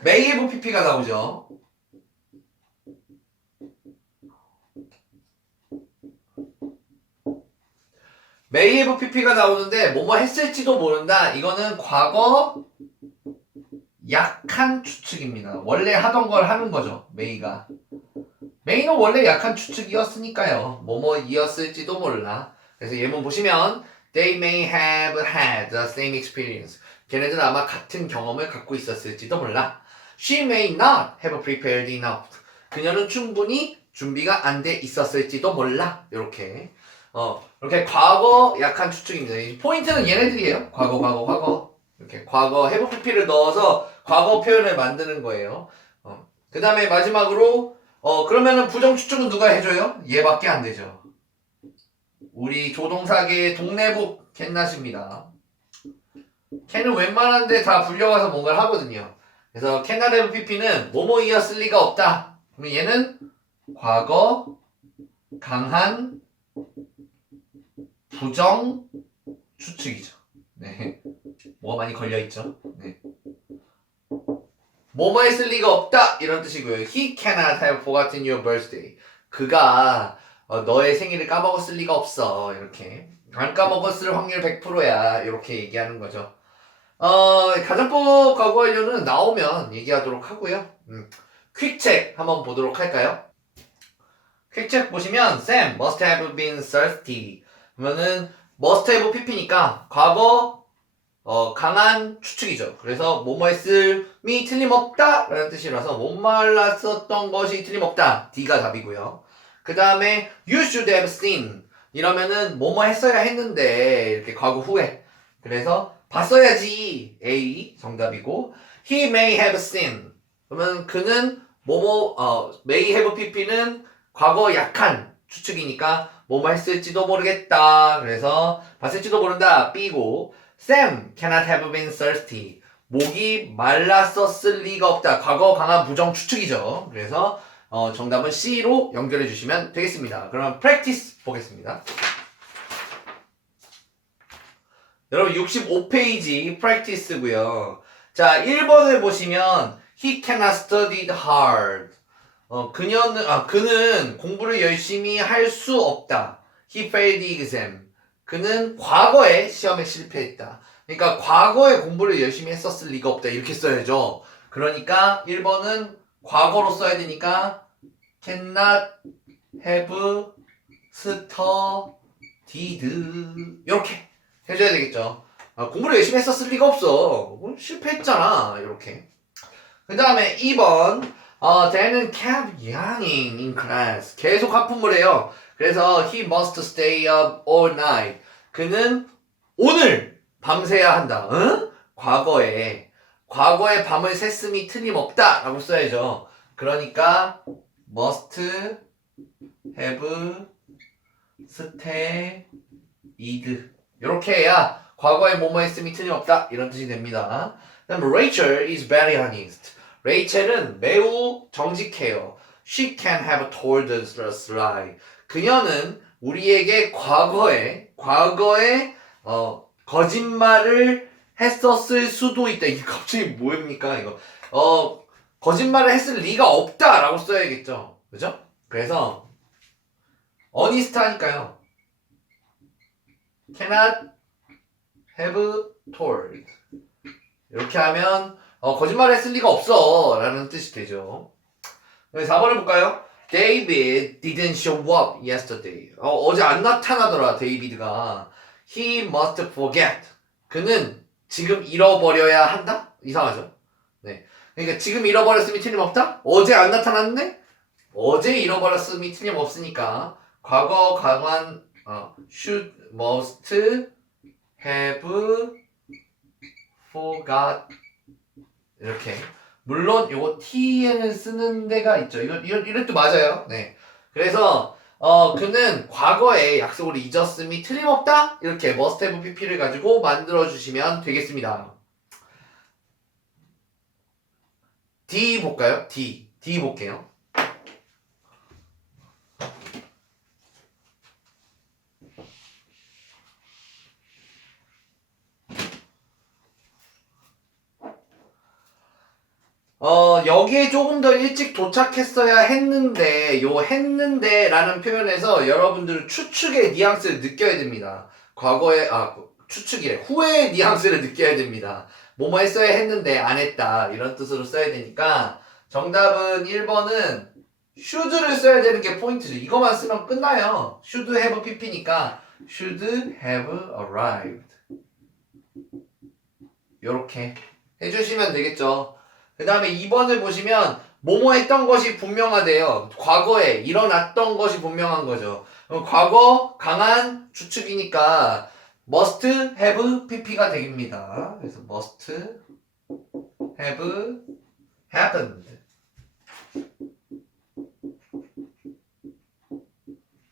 may have pp가 나오죠. may have pp가 나오는데 뭐뭐 했을지도 모른다. 이거는 과거 약한 추측입니다. 원래 하던 걸 하는 거죠. may가. may는 원래 약한 추측이었으니까요. 뭐뭐이었을지도 몰라. 그래서 예문 보시면 they may have had the same experience. 걔네들은 아마 같은 경험을 갖고 있었을지도 몰라. She may not have prepared enough. 그녀는 충분히 준비가 안 돼 있었을지도 몰라. 이렇게 이렇게 과거 약한 추측입니다. 포인트는 얘네들이에요. 과거. 이렇게 과거 have pp를 넣어서 과거 표현을 만드는 거예요. 그 다음에 마지막으로 그러면은 부정 추측은 누가 해줘요? 얘밖에 안 되죠. 우리 조동사계의 동네북 캔낫입니다. 캔은 웬만한데 다 불려와서 뭔가를 하거든요. 그래서 cannot have pp는 뭐뭐이었을 리가 없다. 그럼 얘는 과거 강한 부정 추측이죠. 네. 뭐가 많이 걸려있죠. 네. 뭐뭐 했을 리가 없다 이런 뜻이고요. He cannot have forgotten your birthday. 그가 너의 생일을 까먹었을 리가 없어. 이렇게 안 까먹었을 확률 100%야. 이렇게 얘기하는 거죠. 가정법 과거 완료는 나오면 얘기하도록 하고요. 퀵책 한번 보도록 할까요? 퀵책 보시면 Sam must have been thirsty. 그러면은 must have pp니까 과거 강한 추측이죠. 그래서 뭐뭐 했음이 틀림없다 라는 뜻이라서 못 말랐었던 것이 틀림없다. D가 답이고요. 그 다음에 you should have seen 이러면은 뭐뭐 했어야 했는데 이렇게 과거 후에 그래서 봤어야지 A 정답이고 he may have seen 그러면 그는 may have pp는 과거 약한 추측이니까 뭐뭐 했을지도 모르겠다. 그래서 봤을지도 모른다. B고 Sam cannot have been thirsty. 목이 말랐었을 리가 없다. 과거 강한 부정 추측이죠. 그래서 정답은 C로 연결해 주시면 되겠습니다. 그럼 practice 보겠습니다. 여러분 65페이지 practice고요. 자, 1번을 보시면 he cannot study hard. 그는 공부를 열심히 할 수 없다. He failed the exam. 그는 과거에 시험에 실패했다. 그러니까 과거에 공부를 열심히 했었을 리가 없다. 이렇게 써야죠. 그러니까 1번은 과거로 써야 되니까 cannot have studied 이렇게 해줘야 되겠죠. 공부를 열심히 했었을 리가 없어. 실패했잖아. 이렇게. 그 다음에 2번 Dan은 kept yawning in class. 계속 하품을 해요. 그래서 he must stay up all night. 그는 오늘 밤새야 한다. 응? 과거에 밤을 샜음이 틀림없다 라고 써야죠. 그러니까 must have stayed 이렇게 해야 과거에 뭐뭐 했음이 틀림없다 이런 뜻이 됩니다. 그다음 Rachel is very honest. 레이첼은 매우 정직해요. She can have told us lie. 그녀는 우리에게 과거에 거짓말을 했었을 수도 있다. 이게 갑자기 뭐입니까 이거? 거짓말을 했을 리가 없다라고 써야겠죠. 그죠? 그래서 honest 하니까요. cannot have told 이렇게 하면 거짓말을 했을 리가 없어 라는 뜻이 되죠. 4번을 볼까요? David didn't show up yesterday. 어제 안 나타나더라 데이비드가. He must forget. 그는 지금 잃어버려야 한다? 이상하죠? 네. 그러니까 지금 잃어버렸음이 틀림없다? 어제 안 나타났는데? 어제 잃어버렸음이 틀림없으니까 과거 강한 should, must, have, forgot 이렇게. 물론 요거 t에는 쓰는 데가 있죠. 이것도 맞아요. 네. 그래서 그는 과거에 약속을 잊었음이 틀림없다. 이렇게 must have pp를 가지고 만들어 주시면 되겠습니다. D 볼까요? D 볼게요. 여기에 조금 더 일찍 도착했어야 했는데, 요 했는데 라는 표현에서 여러분들은 추측의 뉘앙스를 느껴야 됩니다. 과거에, 추측이래. 후회의 뉘앙스를 느껴야 됩니다. 뭐뭐 했어야 했는데 안 했다. 이런 뜻으로 써야 되니까, 정답은 1번은 should를 써야 되는 게 포인트죠. 이거만 쓰면 끝나요. should have pp니까, should have arrived. 요렇게 해주시면 되겠죠. 그 다음에 2번을 보시면 뭐뭐 했던 것이 분명하대요. 과거에 일어났던 것이 분명한 거죠. 과거 강한 추측이니까 must have pp가 됩니다. 그래서 must have happened.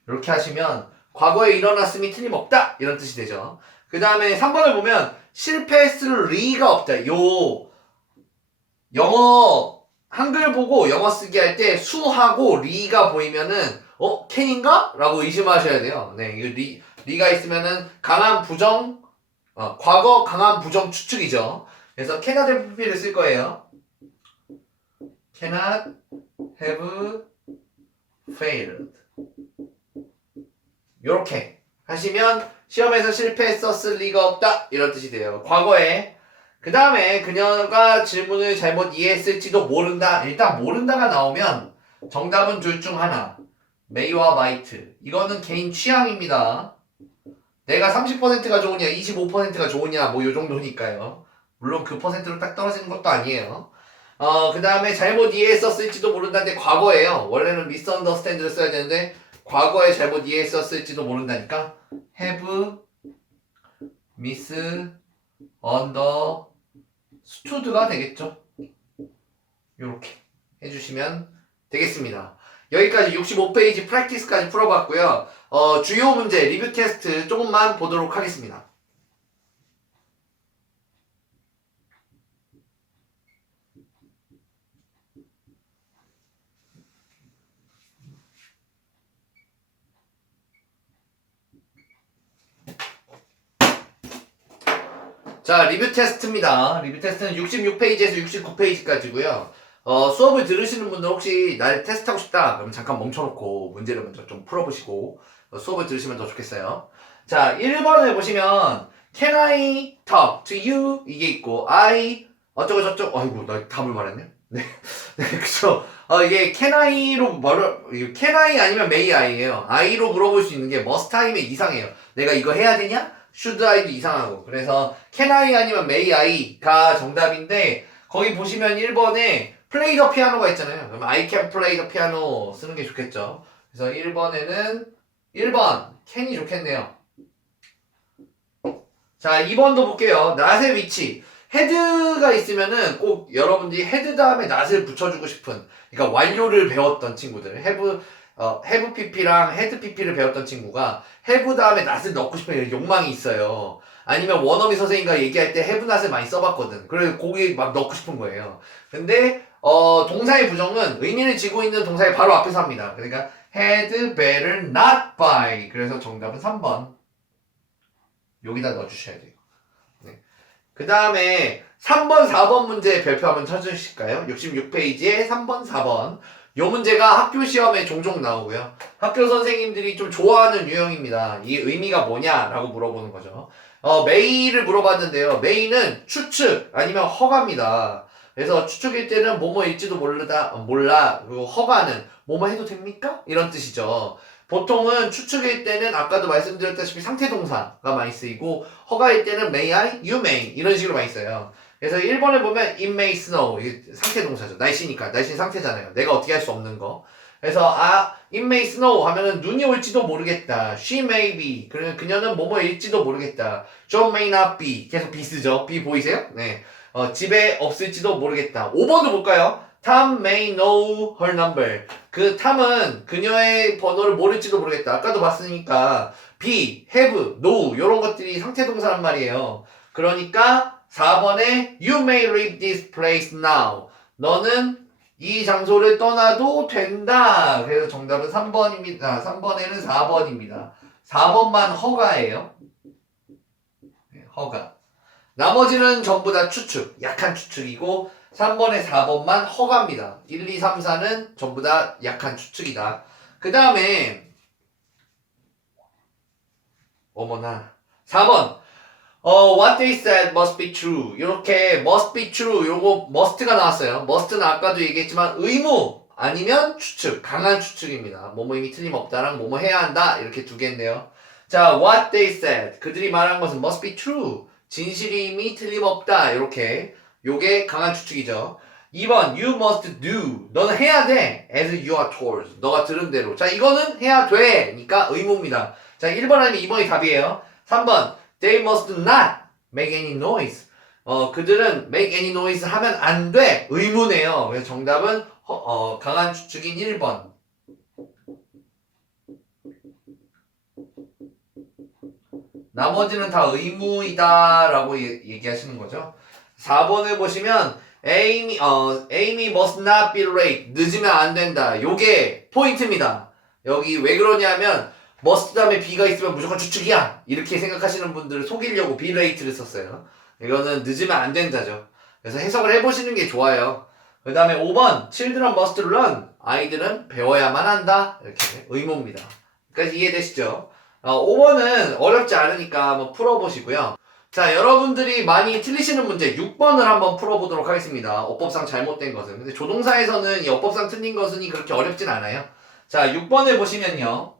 이렇게 하시면 과거에 일어났음이 틀림없다 이런 뜻이 되죠. 그 다음에 3번을 보면 실패했을 리가 없다. 요 영어 한글 보고 영어 쓰기 할 때 수하고 리가 보이면은 캔인가? 라고 의심하셔야 돼요. 네, 이거 리가 있으면은 강한 부정 과거 강한 부정 추측이죠. 그래서 cannot have pp를 쓸 거예요. cannot have failed. 요렇게 하시면 시험에서 실패했었을 리가 없다 이런 뜻이 돼요. 과거에. 그 다음에 그녀가 질문을 잘못 이해했을지도 모른다. 일단 모른다가 나오면 정답은 둘 중 하나. may와 might. 이거는 개인 취향입니다. 내가 30%가 좋으냐 25%가 좋으냐 뭐 요 정도니까요. 물론 그 퍼센트로 딱 떨어지는 것도 아니에요. 그 다음에 잘못 이해했었을지도 모른다는데 과거예요. 원래는 misunderstand를 써야 되는데 과거에 잘못 이해했었을지도 모른다니까 have misunderstood가 되겠죠. 요렇게 해주시면 되겠습니다. 여기까지 65페이지 프랙티스까지 풀어봤고요. 주요 문제 리뷰 테스트 조금만 보도록 하겠습니다. 자, 리뷰 테스트입니다. 리뷰 테스트는 66페이지에서 69페이지까지고요. 수업을 들으시는 분들 혹시 날 테스트하고 싶다 그러면 잠깐 멈춰놓고 문제를 먼저 좀 풀어보시고 수업을 들으시면 더 좋겠어요. 자, 1번을 보시면 Can I talk to you? 이게 있고 I 어쩌고 저쩌고 아이고 나 답을 말했네. 네, 네 그쵸. 이게 Can I로 Can I 아니면 May I예요. I로 물어볼 수 있는 게 Must I면 이상해요. 내가 이거 해야 되냐? Should I도 이상하고. 그래서 Can I 아니면 May I가 정답인데 거기 보시면 1번에 Play the piano가 있잖아요. 그럼 I can play the piano 쓰는 게 좋겠죠. 그래서 1번에는 1번 can이 좋겠네요. 자, 2번도 볼게요. not의 위치. head가 있으면은 꼭 여러분들이 head 다음에 not을 붙여주고 싶은, 그러니까 완료를 배웠던 친구들, have pp랑 head pp를 배웠던 친구가 have 다음에 not을 넣고 싶은 이런 욕망이 있어요. 아니면 원어민 선생님과 얘기할 때 have not을 많이 써봤거든. 그래서 거기 막 넣고 싶은 거예요. 근데 동사의 부정은 의미를 지고 있는 동사의 바로 앞에서 합니다. 그러니까 had better not by. 그래서 정답은 3번. 여기다 넣어주셔야 돼요. 네. 그 다음에 3번, 4번 문제 별표 한번 쳐주실까요? 66페이지에 3번, 4번. 요 문제가 학교 시험에 종종 나오고요. 학교 선생님들이 좀 좋아하는 유형입니다. 이 의미가 뭐냐라고 물어보는 거죠. may를 물어봤는데요. may는 추측 아니면 허가입니다. 그래서 추측일 때는 뭐뭐일지도 몰라. 그리고 허가는 뭐뭐 해도 됩니까? 이런 뜻이죠. 보통은 추측일 때는 아까도 말씀드렸다시피 상태 동사가 많이 쓰이고 허가일 때는 may I, you may 이런 식으로 많이 써요. 그래서 1번에 보면 it may snow 이게 상태 동사죠. 날씨니까. 날씨는 상태잖아요. 내가 어떻게 할 수 없는 거. 그래서 it may snow 하면은 눈이 올지도 모르겠다. She may be. 그러면 그녀는 뭐뭐일지도 모르겠다. John may not be. 계속 be 쓰죠. be 보이세요? 네. 집에 없을지도 모르겠다. 5번도 볼까요? Tom may know her number. 그 탐은 그녀의 번호를 모를지도 모르겠다. 아까도 봤으니까 be, have, know 이런 것들이 상태 동사란 말이에요. 그러니까 4번에 you may leave this place now. 너는 이 장소를 떠나도 된다. 그래서 정답은 3번입니다. 3번에는 4번입니다. 4번만 허가예요. 네, 허가. 나머지는 전부 다 추측, 약한 추측이고 3번에 4번만 허가입니다. 1, 2, 3, 4는 전부 다 약한 추측이다. 그 다음에 어머나 4번 what they said must be true. 이렇게 must be true 요거 must가 나왔어요. must는 아까도 얘기했지만 의무 아니면 추측, 강한 추측입니다. 뭐뭐 이미 틀림없다랑 뭐뭐 해야 한다 이렇게 두 개인데요. 자, what they said 그들이 말한 것은 must be true. 진실임이 틀림없다 이렇게 요게 강한 추측이죠. 2번 you must do 너는 해야 돼 as you are told 너가 들은 대로. 자, 이거는 해야 돼 니까 의무입니다. 자, 1번 아니면 2번이 답이에요. 3번 they must not make any noise. 그들은 make any noise 하면 안 돼. 의무네요. 그래서 정답은 강한 추측인 1번. 나머지는 다 의무이다 라고 얘기하시는 거죠. 4번을 보시면 Amy must not be late. 늦으면 안 된다. 요게 포인트입니다. 여기 왜 그러냐면 must 다음에 be가 있으면 무조건 추측이야. 이렇게 생각하시는 분들을 속이려고 be late를 썼어요. 이거는 늦으면 안 된다죠. 그래서 해석을 해보시는 게 좋아요. 그 다음에 5번 children must learn. 아이들은 배워야만 한다. 이렇게 의무입니다. 여기까지 이해되시죠? 5번은 어렵지 않으니까 한번 풀어보시고요. 자, 여러분들이 많이 틀리시는 문제 6번을 한번 풀어보도록 하겠습니다. 어법상 잘못된 것은. 근데 조동사에서는 이 어법상 틀린 것은 그렇게 어렵진 않아요. 자, 6번을 보시면요.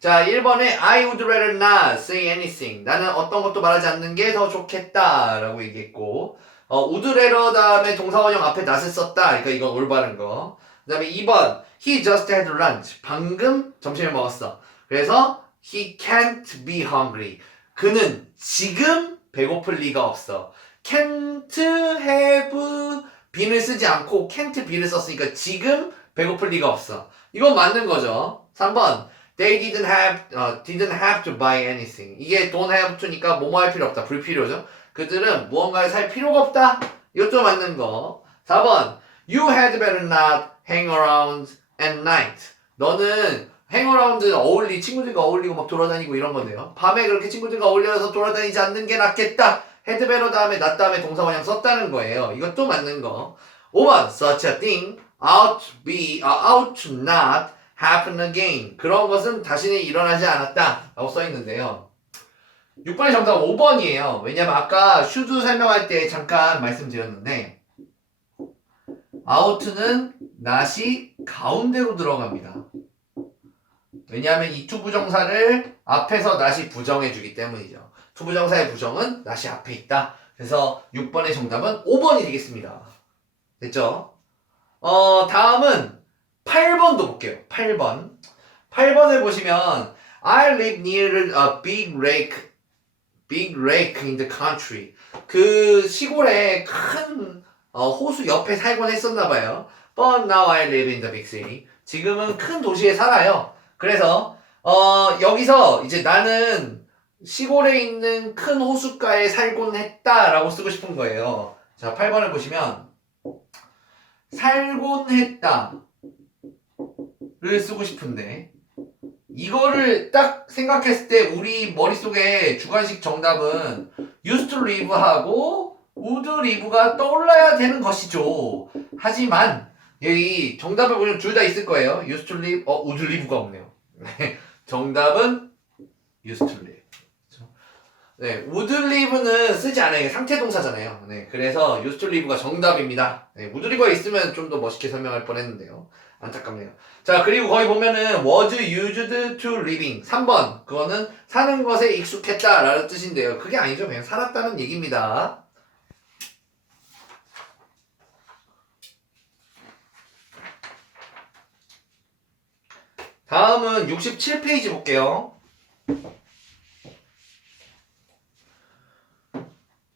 자, 1번에 I would rather not say anything. 나는 어떤 것도 말하지 않는 게 더 좋겠다 라고 얘기했고 would rather 다음에 동사원형 앞에 not을 썼다. 그러니까 이건 올바른 거. 그 다음에 2번 He just had lunch. 방금 점심을 먹었어. 그래서 He can't be hungry. 그는 지금 배고플 리가 없어. can't have be를 쓰지 않고 can't be를 썼으니까 지금 배고플 리가 없어. 이건 맞는 거죠. 3번 They didn't have to buy anything. 이게 don't have to니까 뭐뭐 할 필요 없다. 불필요죠. 그들은 무언가를 살 필요가 없다. 이것도 맞는 거. 4번 You had better not hang around at night. 너는 행어라운드 친구들과 어울리고 막 돌아다니고 이런 건데요. 밤에 그렇게 친구들과 어울려서 돌아다니지 않는 게 낫겠다. 헤드베러 다음에 not 다음에 동사원형 썼다는 거예요. 이것도 맞는 거. 5번 such a thing ought to not happen again. 그런 것은 다시는 일어나지 않았다 라고 써있는데요. 6번의 정답은 5번이에요. 왜냐면 아까 should 설명할 때 잠깐 말씀드렸는데 out는 not이 가운데로 들어갑니다. 왜냐하면 이 투부정사를 앞에서 not이 부정해주기 때문이죠. 투부정사의 부정은 not이 앞에 있다. 그래서 6번의 정답은 5번이 되겠습니다. 됐죠? 다음은 8번도 볼게요. 8번. 8번을 보시면 I live near a big lake in the country. 그 시골에 큰 호수 옆에 살곤 했었나봐요. But now I live in the big city. 지금은 큰 도시에 살아요. 그래서 여기서 이제 나는 시골에 있는 큰 호숫가에 살곤 했다라고 쓰고 싶은 거예요. 자, 8번을 보시면 살곤 했다를 쓰고 싶은데 이거를 딱 생각했을 때 우리 머릿속에 주관식 정답은 used to live 하고 would live가 떠올라야 되는 것이죠. 하지만 여기 정답을 보면 둘 다 있을 거예요. used to live, would live가 없네요. 정답은 used to live. 네, would live는 쓰지 않아요. 상태 동사잖아요. 네, 그래서 used to live가 정답입니다. 네, would live가 있으면 좀 더 멋있게 설명할 뻔했는데요. 안타깝네요. 자, 그리고 거기 보면은 was used to living 3번 그거는 사는 것에 익숙했다 라는 뜻인데요. 그게 아니죠. 그냥 살았다는 얘기입니다. 다음은 67페이지 볼게요.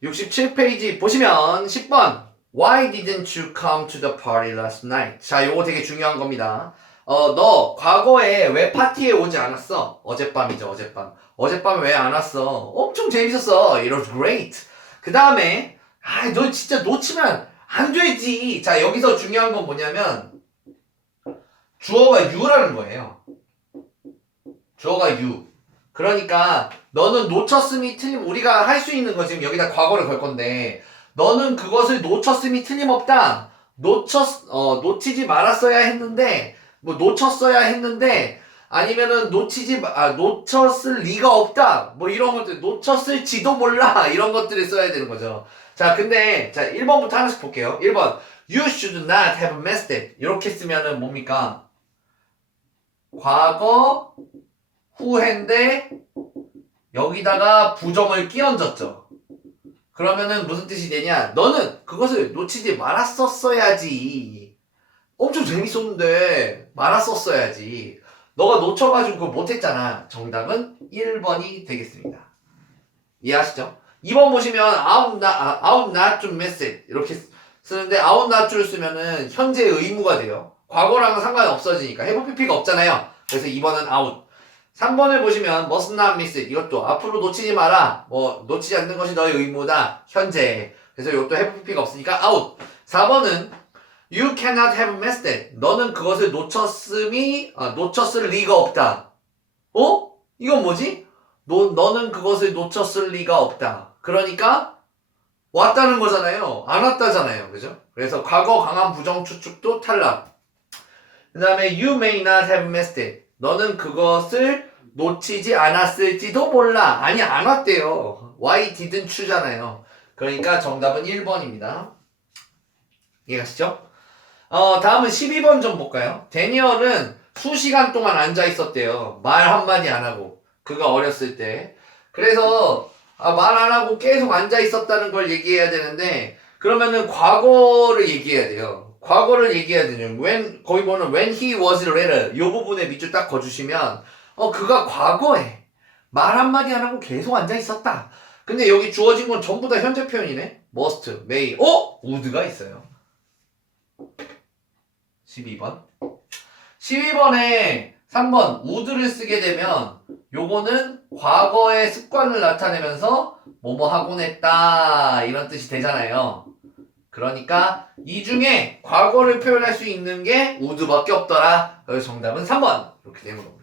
67페이지 보시면 10번 Why didn't you come to the party last night? 자, 요거 되게 중요한 겁니다. 너 과거에 왜 파티에 오지 않았어? 어젯밤이죠, 어젯밤. 어젯밤에 왜 안 왔어? 엄청 재밌었어. It was great. 그 다음에 너 진짜 놓치면 안 되지. 자, 여기서 중요한 건 뭐냐면 주어가 you라는 거예요. 주어가 you. 그러니까 너는 놓쳤음이 틀림, 우리가 할 수 있는 거 지금 여기다 과거를 걸 건데 너는 그것을 놓쳤음이 틀림없다. 놓치지 말았어야 했는데 뭐 놓쳤어야 했는데 아니면은 놓쳤을 리가 없다. 뭐 이런 것들 놓쳤을지도 몰라. 이런 것들을 써야 되는 거죠. 자, 근데 자 1번부터 하나씩 볼게요. 1번 You should not have messed it. 이렇게 쓰면은 뭡니까? 과거 후인데 여기다가 부정을 끼얹었죠. 그러면은 무슨 뜻이 되냐? 너는 그것을 놓치지 말았었어야지. 엄청 재밌었는데 말았었어야지. 너가 놓쳐가지고 그거 못했잖아. 정답은 1번이 되겠습니다. 이해하시죠? 2번 보시면 out not to miss it 이렇게 쓰는데 out not to를 쓰면은 현재 의무가 돼요. 과거랑은 상관이 없어지니까 have pp가 없잖아요. 그래서 2번은 out. 3번을 보시면 must not miss it 이것도 앞으로 놓치지 마라. 뭐 놓치지 않는 것이 너의 의무다. 현재. 그래서 이것도 have pp가 없으니까 out. 4번은 you cannot have missed it. 너는 그것을 놓쳤을 리가 없다. 이건 뭐지? 너는 그것을 놓쳤을 리가 없다. 그러니까 왔다는 거잖아요. 안 왔다잖아요. 그죠? 그래서 과거 강한 부정 추측도 탈락. 그 다음에 you may not have missed it. 너는 그것을 놓치지 않았을지도 몰라. 아니 안 왔대요. Why didn't you잖아요. 그러니까 정답은 1번입니다. 이해가시죠? 다음은 12번 좀 볼까요? 데니얼은 수시간 동안 앉아 있었대요. 말 한마디 안 하고. 그가 어렸을 때. 그래서 말 안 하고 계속 앉아 있었다는 걸 얘기해야 되는데 그러면은 과거를 얘기해야 돼요. 과거를 얘기해야 되죠. 거기 보면 when he was little 이 부분에 밑줄 딱 거주시면 그가 과거에 말 한마디 안 하고 계속 앉아 있었다. 근데 여기 주어진 건 전부 다 현재 표현이네. must, may, would가 있어요. 12번. 12번에 3번 would를 쓰게 되면 요거는 과거의 습관을 나타내면서 뭐뭐 하곤 했다 이런 뜻이 되잖아요. 그러니까 이 중에 과거를 표현할 수 있는 게 would밖에 없더라. 그래서 정답은 3번 이렇게 되는 겁니다.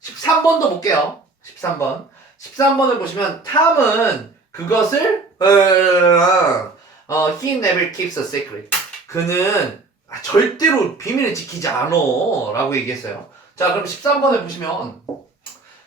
13번도 볼게요. 13번. 13번을 보시면 탐은 그것을 he never keeps a secret. 그는 절대로 비밀을 지키지 않어 라고 얘기했어요. 자, 그럼 13번을 보시면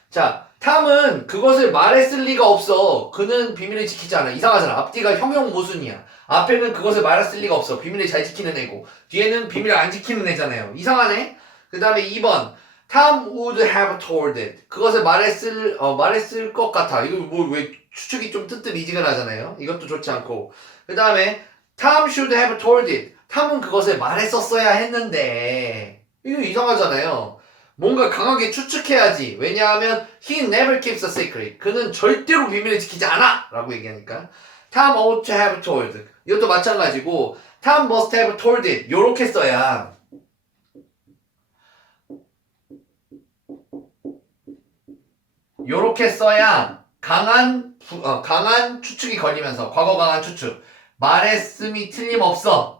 자, 탐은 그것을 말했을 리가 없어. 그는 비밀을 지키지 않아. 이상하잖아. 앞뒤가 형용 모순이야. 앞에는 그것을 말했을 리가 없어. 비밀을 잘 지키는 애고 뒤에는 비밀을 안 지키는 애잖아요. 이상하네. 그 다음에 2번 Tom would have told it. 그것을 말했을 것 같아. 이거 왜 추측이 좀 뜨뜻미지근하잖아요. 이것도 좋지 않고. 그 다음에 Tom should have told it. 탐은 그것을 말했었어야 했는데 이거 이상하잖아요. 뭔가 강하게 추측해야지. 왜냐하면 he never keeps a secret. 그는 절대로 비밀을 지키지 않아 라고 얘기하니까 Tom ought to have told. 이것도 마찬가지고 Tom must have told it. 요렇게 써야 강한 추측이 걸리면서 과거 강한 추측 말했음이 틀림없어.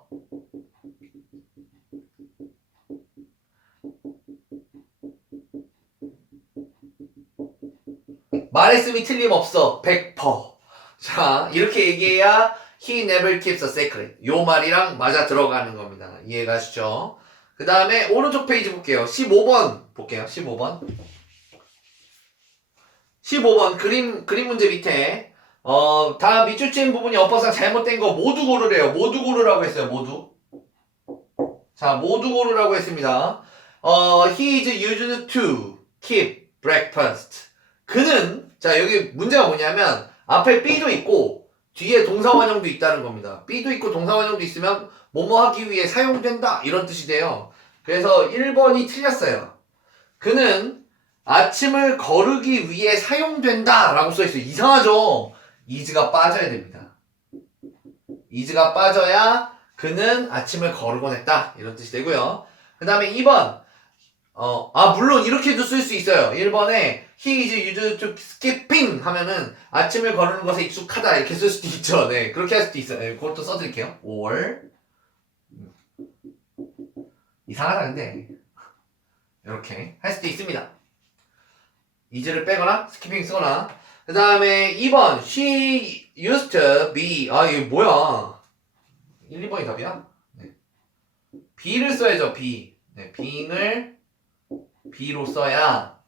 말했음이 틀림없어. 100%. 자, 이렇게 얘기해야 he never keeps a secret. 요 말이랑 맞아 들어가는 겁니다. 이해가시죠? 그 다음에 오른쪽 페이지 볼게요. 15번 볼게요. 15번. 15번 그림 문제 밑에 다음 밑줄 친 부분이 엎어상 잘못된 거 모두 고르래요. 모두 고르라고 했어요. 모두. 자, 모두 고르라고 했습니다. he is used to keep breakfast. 그는 자 여기 문제가 뭐냐면 앞에 B도 있고 뒤에 동사원형도 있다는 겁니다. B도 있고 동사원형도 있으면 뭐뭐 하기 위해 사용된다 이런 뜻이 돼요. 그래서 1번이 틀렸어요. 그는 아침을 거르기 위해 사용된다 라고 써있어요. 이상하죠? is가 빠져야 됩니다. is가 빠져야 그는 아침을 거르곤 했다 이런 뜻이 되고요. 그 다음에 2번 물론 이렇게도 쓸 수 있어요. 1번에 he is used to skipping 하면은 아침을 거르는 것에 익숙하다 이렇게 쓸 수도 있죠. 네, 그렇게 할 수도 있어요. 네, 그것도 써드릴게요. or 이상하다 근데 이렇게 할 수도 있습니다. is를 빼거나 skipping 쓰거나. 그 다음에 2번 she used to be 이게 뭐야 1, 2번이 답이야? 네. be를 써야죠. be 네, being을 be로 써야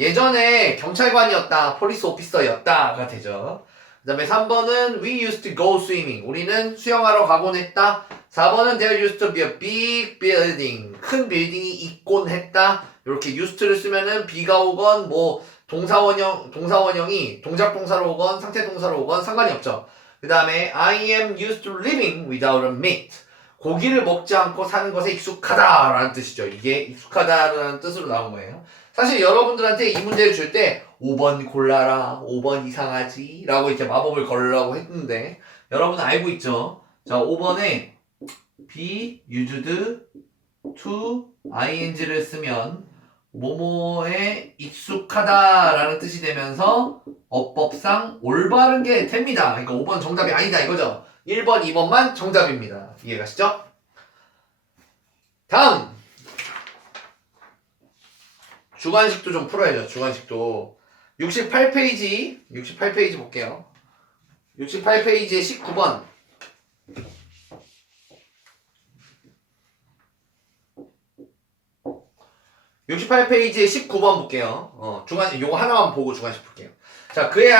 예전에 경찰관이었다, 폴리스 오피서였다가 되죠. 그 다음에 3번은 we used to go swimming. 우리는 수영하러 가곤 했다. 4번은 there used to be a big building. 큰 빌딩이 있곤 했다. 이렇게 used를 쓰면은 be가 오건 뭐 동사원형이 동작동사로 오건 상태동사로 오건 상관이 없죠. 그 다음에 I am used to living without a meat. 고기를 먹지 않고 사는 것에 익숙하다라는 뜻이죠. 이게 익숙하다라는 뜻으로 나온 거예요. 사실 여러분들한테 이 문제를 줄 때 5번 골라라, 5번 이상하지 라고 이렇게 마법을 걸으라고 했는데 여러분은 알고 있죠? 자, 5번에 be used to ing를 쓰면 뭐뭐에 익숙하다라는 뜻이 되면서 어법상 올바른 게 됩니다. 그러니까 5번 정답이 아니다 이거죠. 1번, 2번만 정답입니다. 이해가시죠? 다음! 주관식도 좀 풀어야죠. 주관식도 68페이지 볼게요. 68페이지에 19번 68페이지에 19번 볼게요. 주관식 요거 하나만 보고 주관식 볼게요. 자, 그의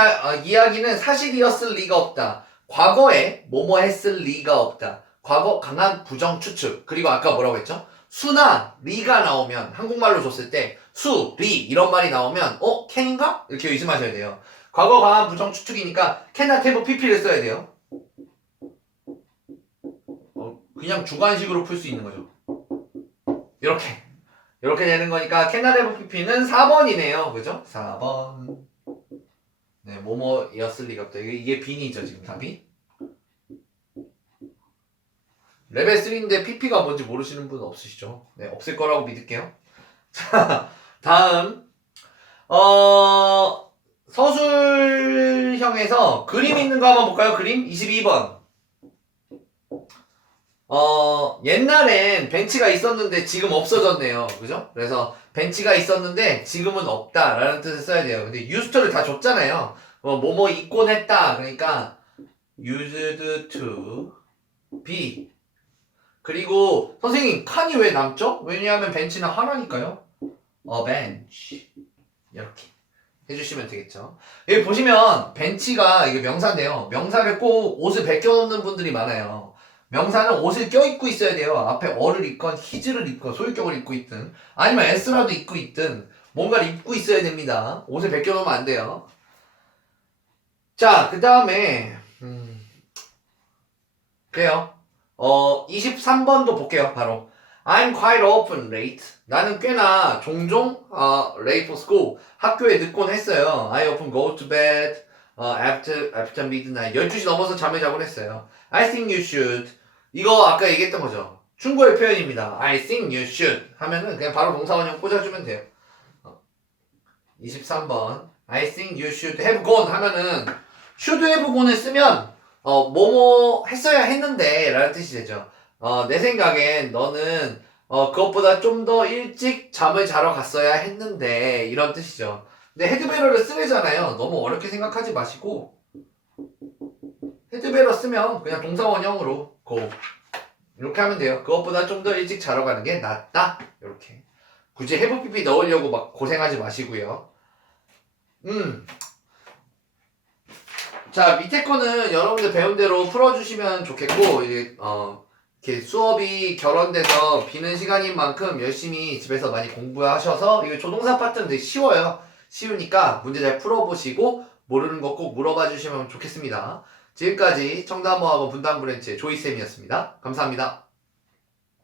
이야기는 사실이었을 리가 없다. 과거에 뭐뭐 했을 리가 없다. 과거 강한 부정 추측. 그리고 아까 뭐라고 했죠? 수나 리가 나오면 한국말로 줬을 때 수, 리 이런 말이 나오면 can인가? 이렇게 의심하셔야 돼요. 과거 강한 부정 추측이니까 cannot have pp를 써야 돼요. 그냥 주관식으로 풀 수 있는 거죠. 이렇게 되는 거니까 cannot have pp는 4번이네요. 그죠? 4번. 네, 뭐뭐였을 리가 없다. 이게 빈이죠, 지금 답이. 레벨 3인데 PP가 뭔지 모르시는 분 없으시죠? 네, 없을 거라고 믿을게요. 자, 다음. 서술형에서 그림 있는 거 한번 볼까요? 그림 22번. 옛날엔 벤치가 있었는데 지금 없어졌네요. 그죠? 그래서 벤치가 있었는데 지금은 없다라는 뜻을 써야 돼요. 근데 used를 다 줬잖아요. 뭐뭐 있곤 했다. 그러니까 used to be. 그리고 선생님 칸이 왜 남죠? 왜냐하면 벤치는 하나니까요. a bench. 이렇게 해주시면 되겠죠. 여기 보시면 벤치가 이게 명사인데요. 명사를 꼭 옷을 벗겨놓는 분들이 많아요. 명사는 옷을 껴입고 있어야 돼요. 앞에 어를 입건 his를 입건 소유격을 입고 있든 아니면 s라도 입고 있든 뭔가를 입고 있어야 됩니다. 옷을 벗겨놓으면 안 돼요. 자, 그 다음에 그래요. 23번도 볼게요. 바로 I'm quite often late. 나는 꽤나 종종 late for school. 학교에 늦곤 했어요. I often go to bed after midnight. 12시 넘어서 잠을 자곤 했어요. I think you should. 이거 아까 얘기했던 거죠. 충고의 표현입니다. I think you should 하면은 그냥 바로 동사원형 꽂아주면 돼요. 23번 I think you should have gone 하면은 should have gone을 쓰면 뭐뭐 했어야 했는데 라는 뜻이 되죠. 내 생각엔 너는 그것보다 좀 더 일찍 잠을 자러 갔어야 했는데 이런 뜻이죠. 근데 헤드베러를 쓰래잖아요. 너무 어렵게 생각하지 마시고 헤드베러 쓰면 그냥 동사원형으로 go 이렇게 하면 돼요. 그것보다 좀 더 일찍 자러 가는 게 낫다. 이렇게 굳이 have pp 넣으려고 막 고생하지 마시고요. 자, 밑에 거는 여러분들 배운 대로 풀어주시면 좋겠고, 이제, 이렇게 수업이 결혼돼서 비는 시간인 만큼 열심히 집에서 많이 공부하셔서, 이거 조동사 파트는 되게 쉬워요. 쉬우니까 문제 잘 풀어보시고, 모르는 거 꼭 물어봐 주시면 좋겠습니다. 지금까지 청담모학원 분당브랜치의 조이쌤이었습니다. 감사합니다.